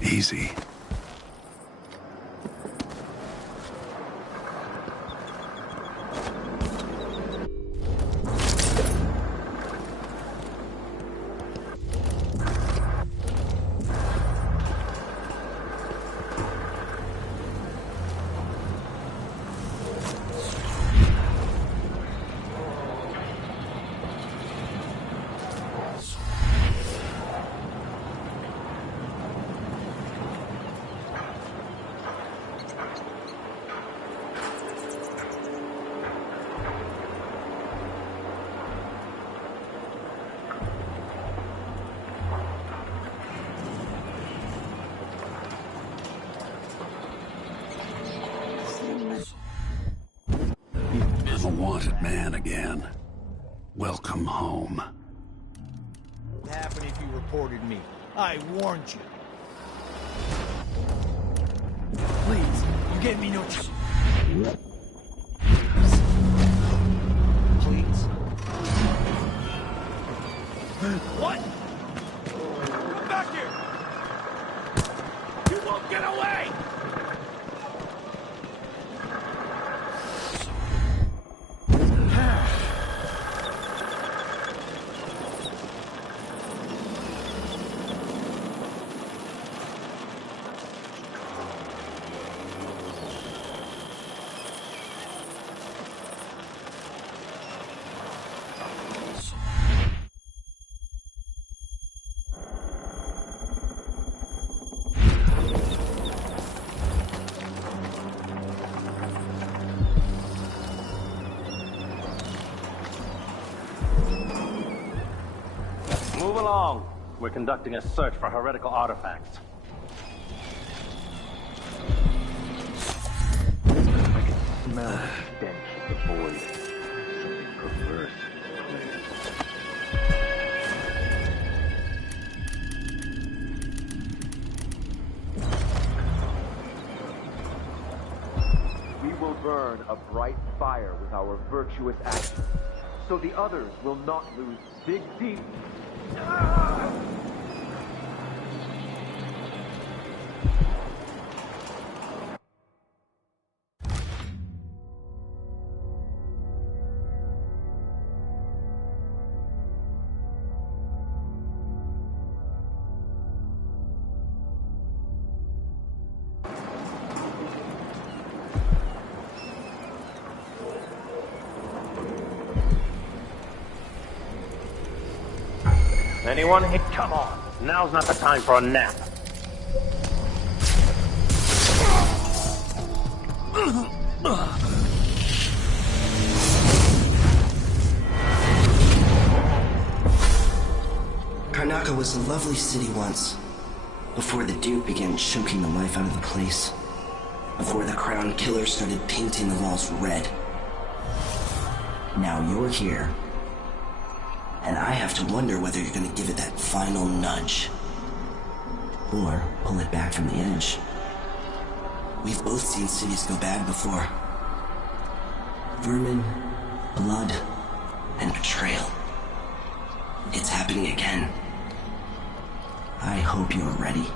Easy. I'm a wanted man again. Welcome home. What would happen if you reported me? I warned you. Please, you gave me no choice. Please. What? Come back here! You won't get away! Move along. We're conducting a search for heretical artifacts. I can smell the stench of the void. Something perverse in place. We will burn a bright fire with our virtuous actions, so the others will not lose dig deep. Anyone here? Come on. Now's not the time for a nap. Karnaca was a lovely city once, before the Duke began choking the life out of the place. Before the Crown Killer started painting the walls red. Now you're here. And I have to wonder whether you're gonna give it that final nudge. Or pull it back from the edge. We've both seen cities go bad before. Vermin, blood, and betrayal. It's happening again. I hope you're ready.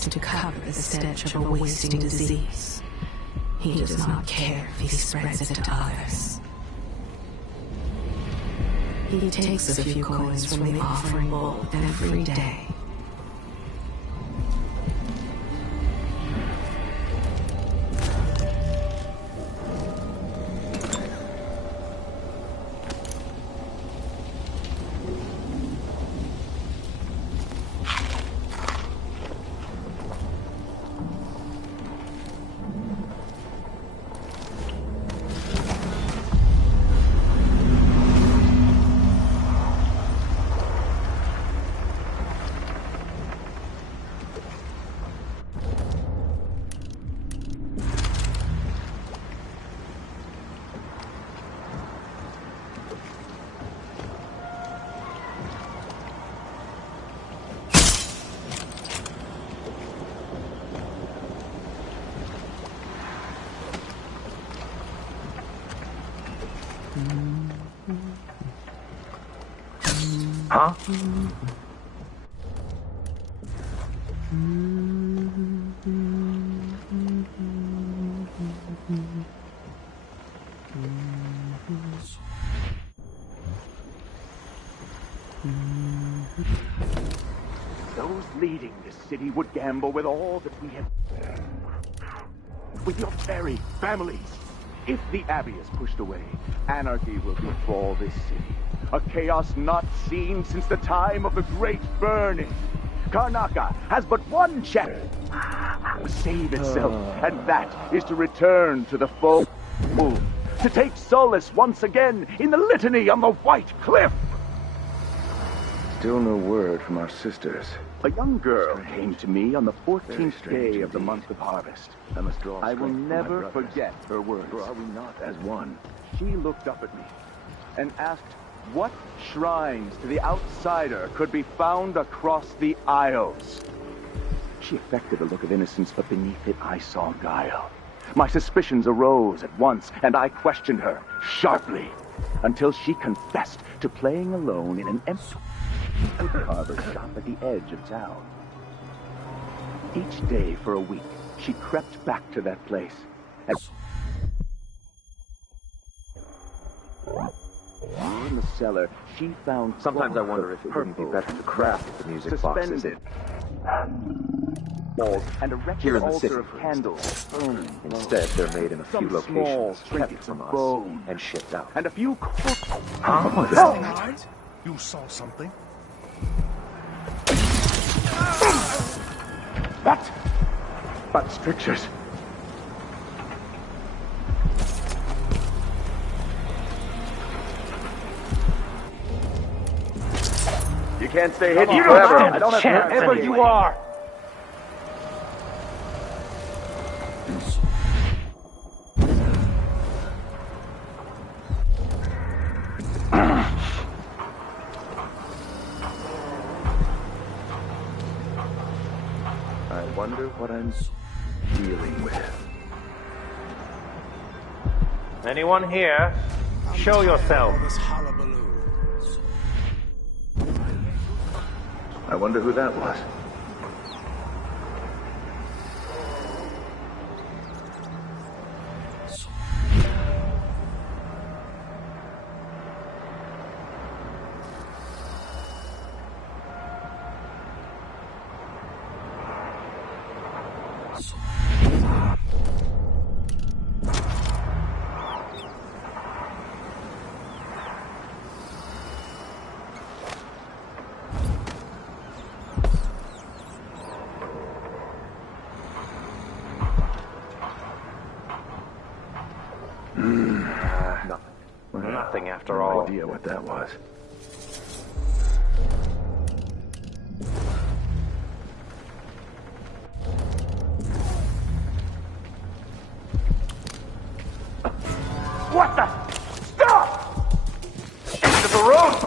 To cover the stench of a wasting disease. He does not care if he spreads it to others. He takes a few coins from the offering bowl every day. Huh? Those leading this city would gamble with all that we have. With your very families. If the Abbey is pushed away, anarchy will befall this city. A chaos not seen since the time of the Great Burning. Karnaca has but one chance to save itself, and that is to return to the fold. To take solace once again in the litany on the White Cliff. Still no word from our sisters. A young girl came to me on the 14th day of the month of harvest. I will never forget her words. For are we not as one? She looked up at me and asked what shrines to the outsider could be found across the Isles. She affected a look of innocence, but beneath it I saw guile. My suspicions arose at once, and I questioned her sharply until she confessed to playing alone in an empty woodcarver shop at the edge of town. Each day for a week, she crept back to that place and in the cellar, she found. Sometimes I wonder if it wouldn't be better to craft the music boxes in. And erected Here in the altar city, of candles burning. Instead, they're made in a few Some small locations, kept trinkets from of us, bone and shipped out. and a few. You saw something? What? But strictures. You can't stay hidden forever. I don't have wherever you are. I wonder what I'm dealing with. Anyone here? Show yourself. I wonder who that was. Nothing after all. No idea what that was. What the? Stop! End of the road!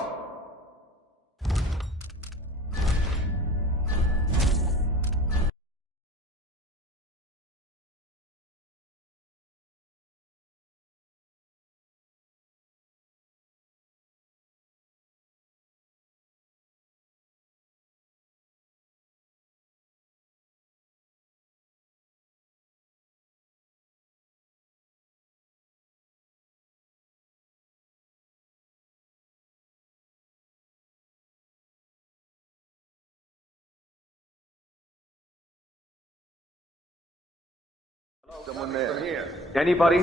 Someone there. Anybody?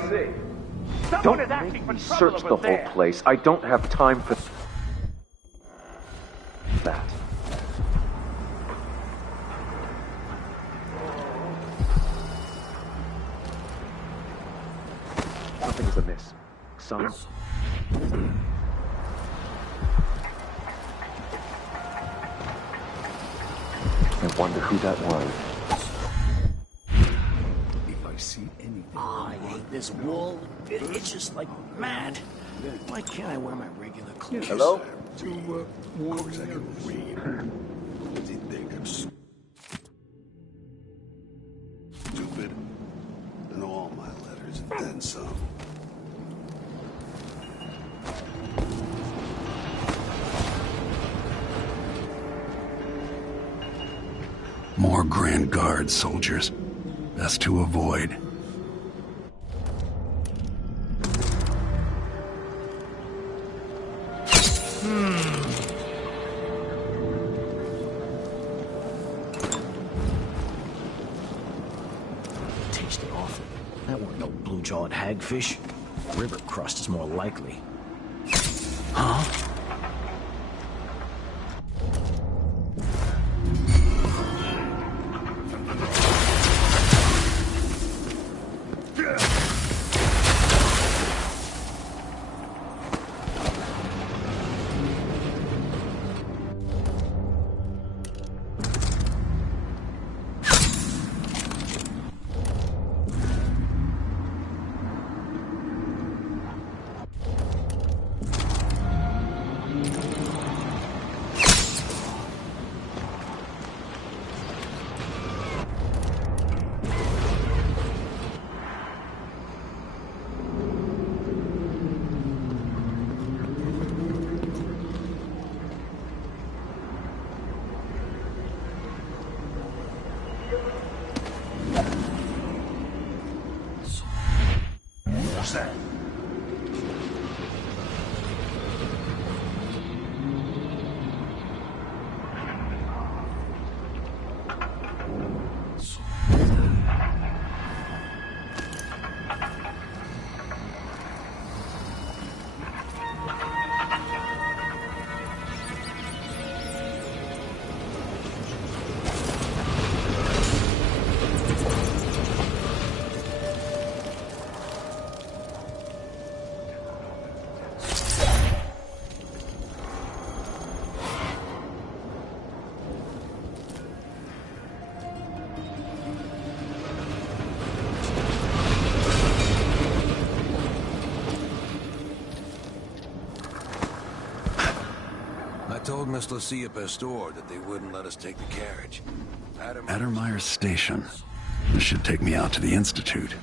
Someone is acting for trouble Search the over whole there. place. I don't have time for that. Nothing is amiss. Son. I wonder who that was. If I see anything, I hate this wool. It itches like mad. Why can't I wear my regular clothes? Hello? To warm I can read. Does he think I'm stupid? And all my letters and then some. More Grand Guard soldiers. Best to avoid. Tasted awful. That weren't no blue-jawed hagfish. River crust is more likely. Huh? What's that? I told Miss Lucia Pastor that they wouldn't let us take the carriage. Addermire Station. This should take me out to the Institute.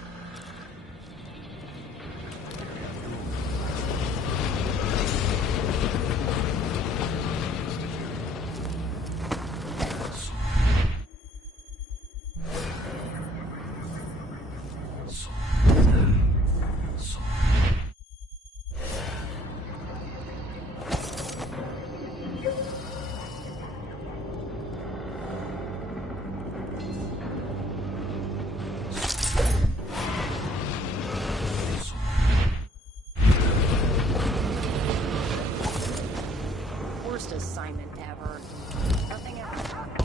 Worst assignment ever. Nothing ever happens.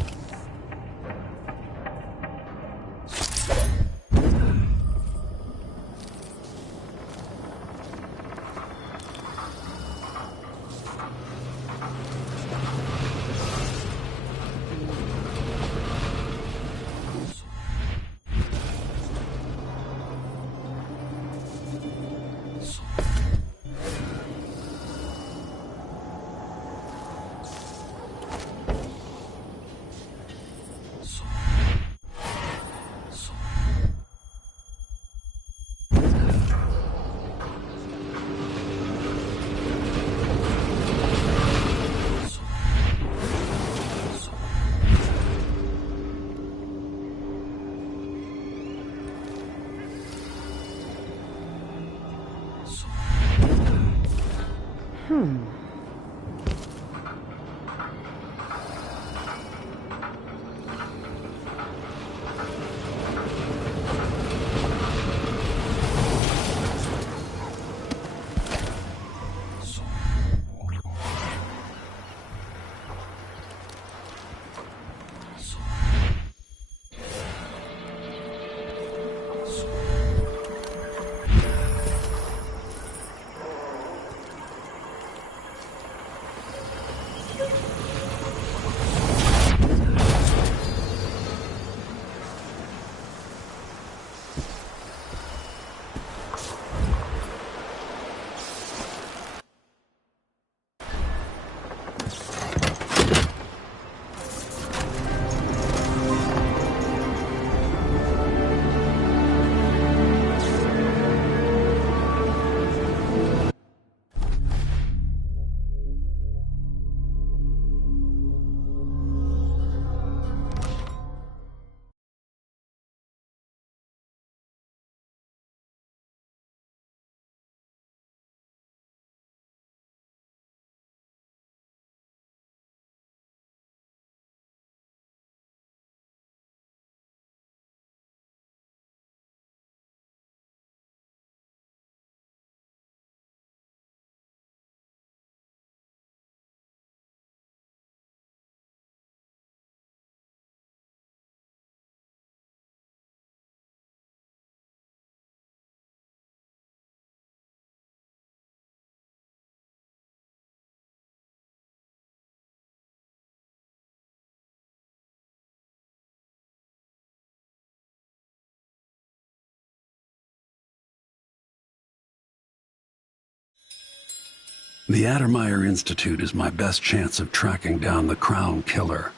The Addermeyer Institute is my best chance of tracking down the Crown Killer.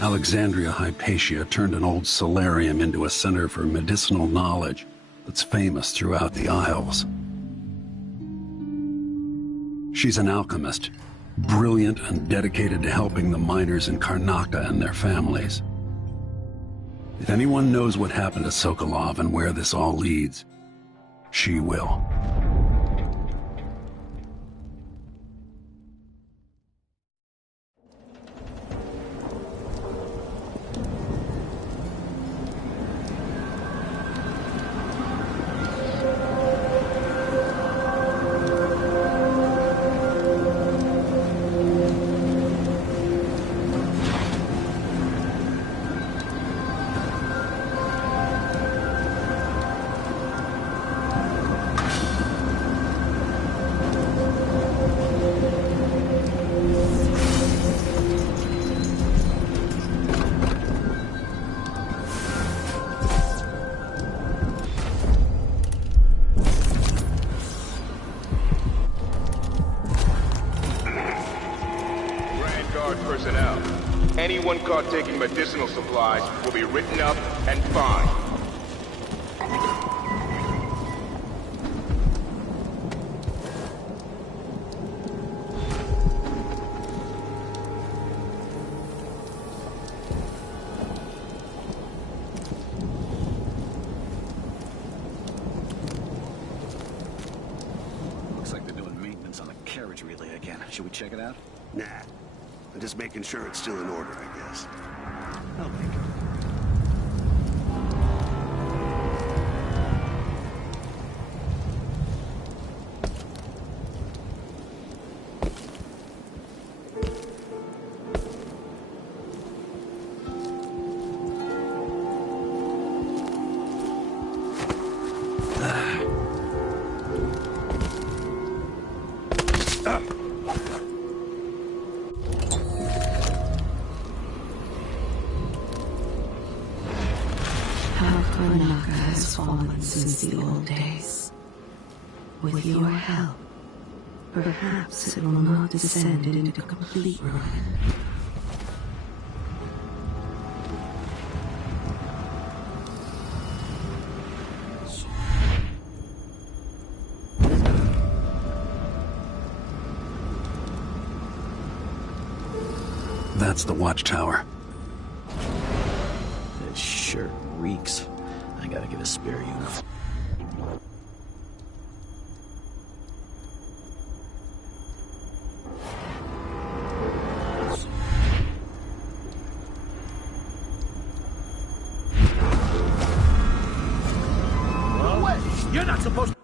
Alexandria Hypatia turned an old solarium into a center for medicinal knowledge that's famous throughout the Isles. She's an alchemist, brilliant and dedicated to helping the miners in Karnaca and their families. If anyone knows what happened to Sokolov and where this all leads, she will. Personnel. Anyone caught taking medicinal supplies will be written up and fined. Looks like they're doing maintenance on the carriage relay again. Should we check it out? Nah. I'm just making sure it's still in order, I guess. I'll make it. Karnaca has fallen since the old days. With your help, perhaps it will not descend into complete ruin. That's the watchtower. This shirt reeks. I gotta get a spare uniform. What? You're not supposed to...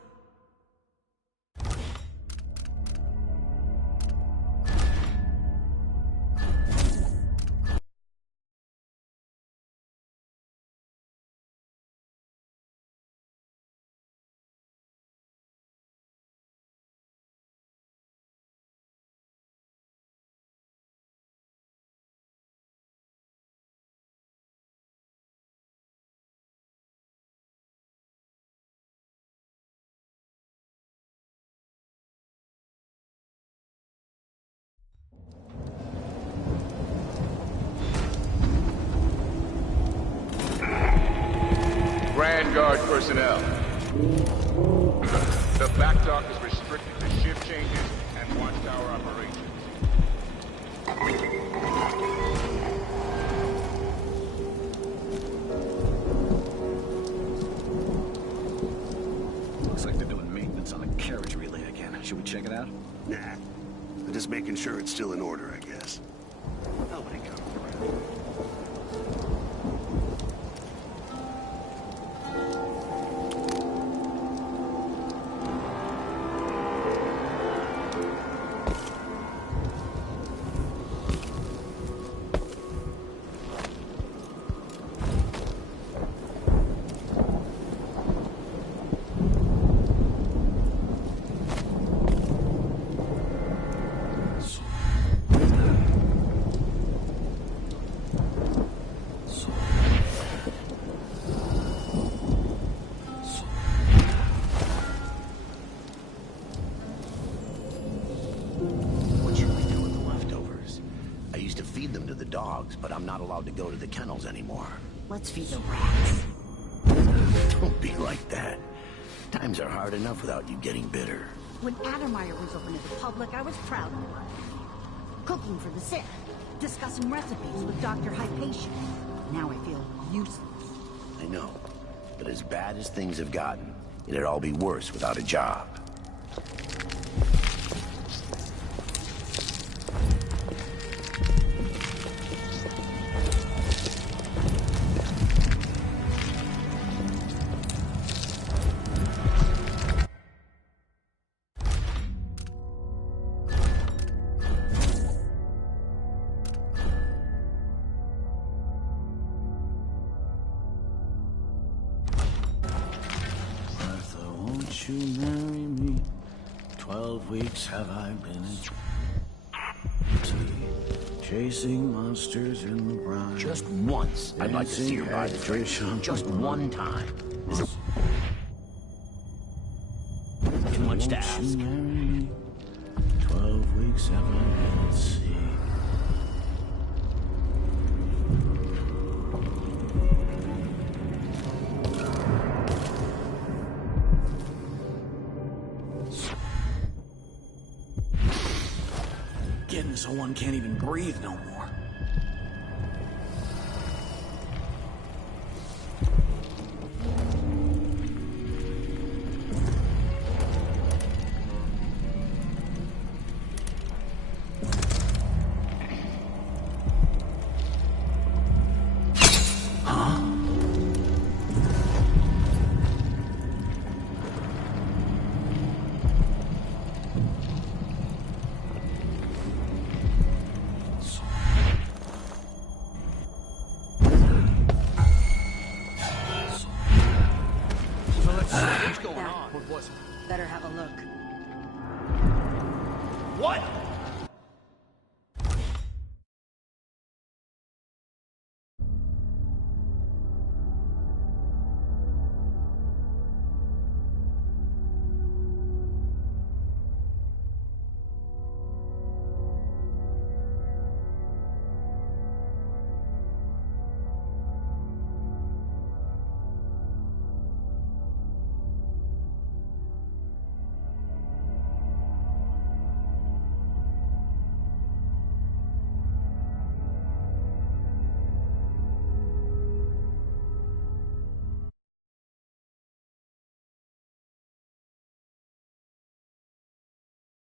Grand Guard personnel. The back dock is restricted to shift changes and watchtower operations. Looks like they're doing maintenance on the carriage relay again. Should we check it out? Nah. I'm just making sure it's still in order, I guess. I'll make it. feed them to the dogs, but I'm not allowed to go to the kennels anymore. Let's feed the rats. Don't be like that. Times are hard enough without you getting bitter. When Addermeyer was open to the public, I was proud of it. Cooking for the sick, discussing recipes with Dr. Hypatia. Now I feel useless. I know, but as bad as things have gotten, it'd all be worse without a job. Won't you marry me? 12 weeks have I been chasing monsters in the brine. Just once, I'd like to see her by the train. Just one time. Too much to ask. 12 weeks have I been at sea. Getting so one can't even breathe no more. Better have a look. What?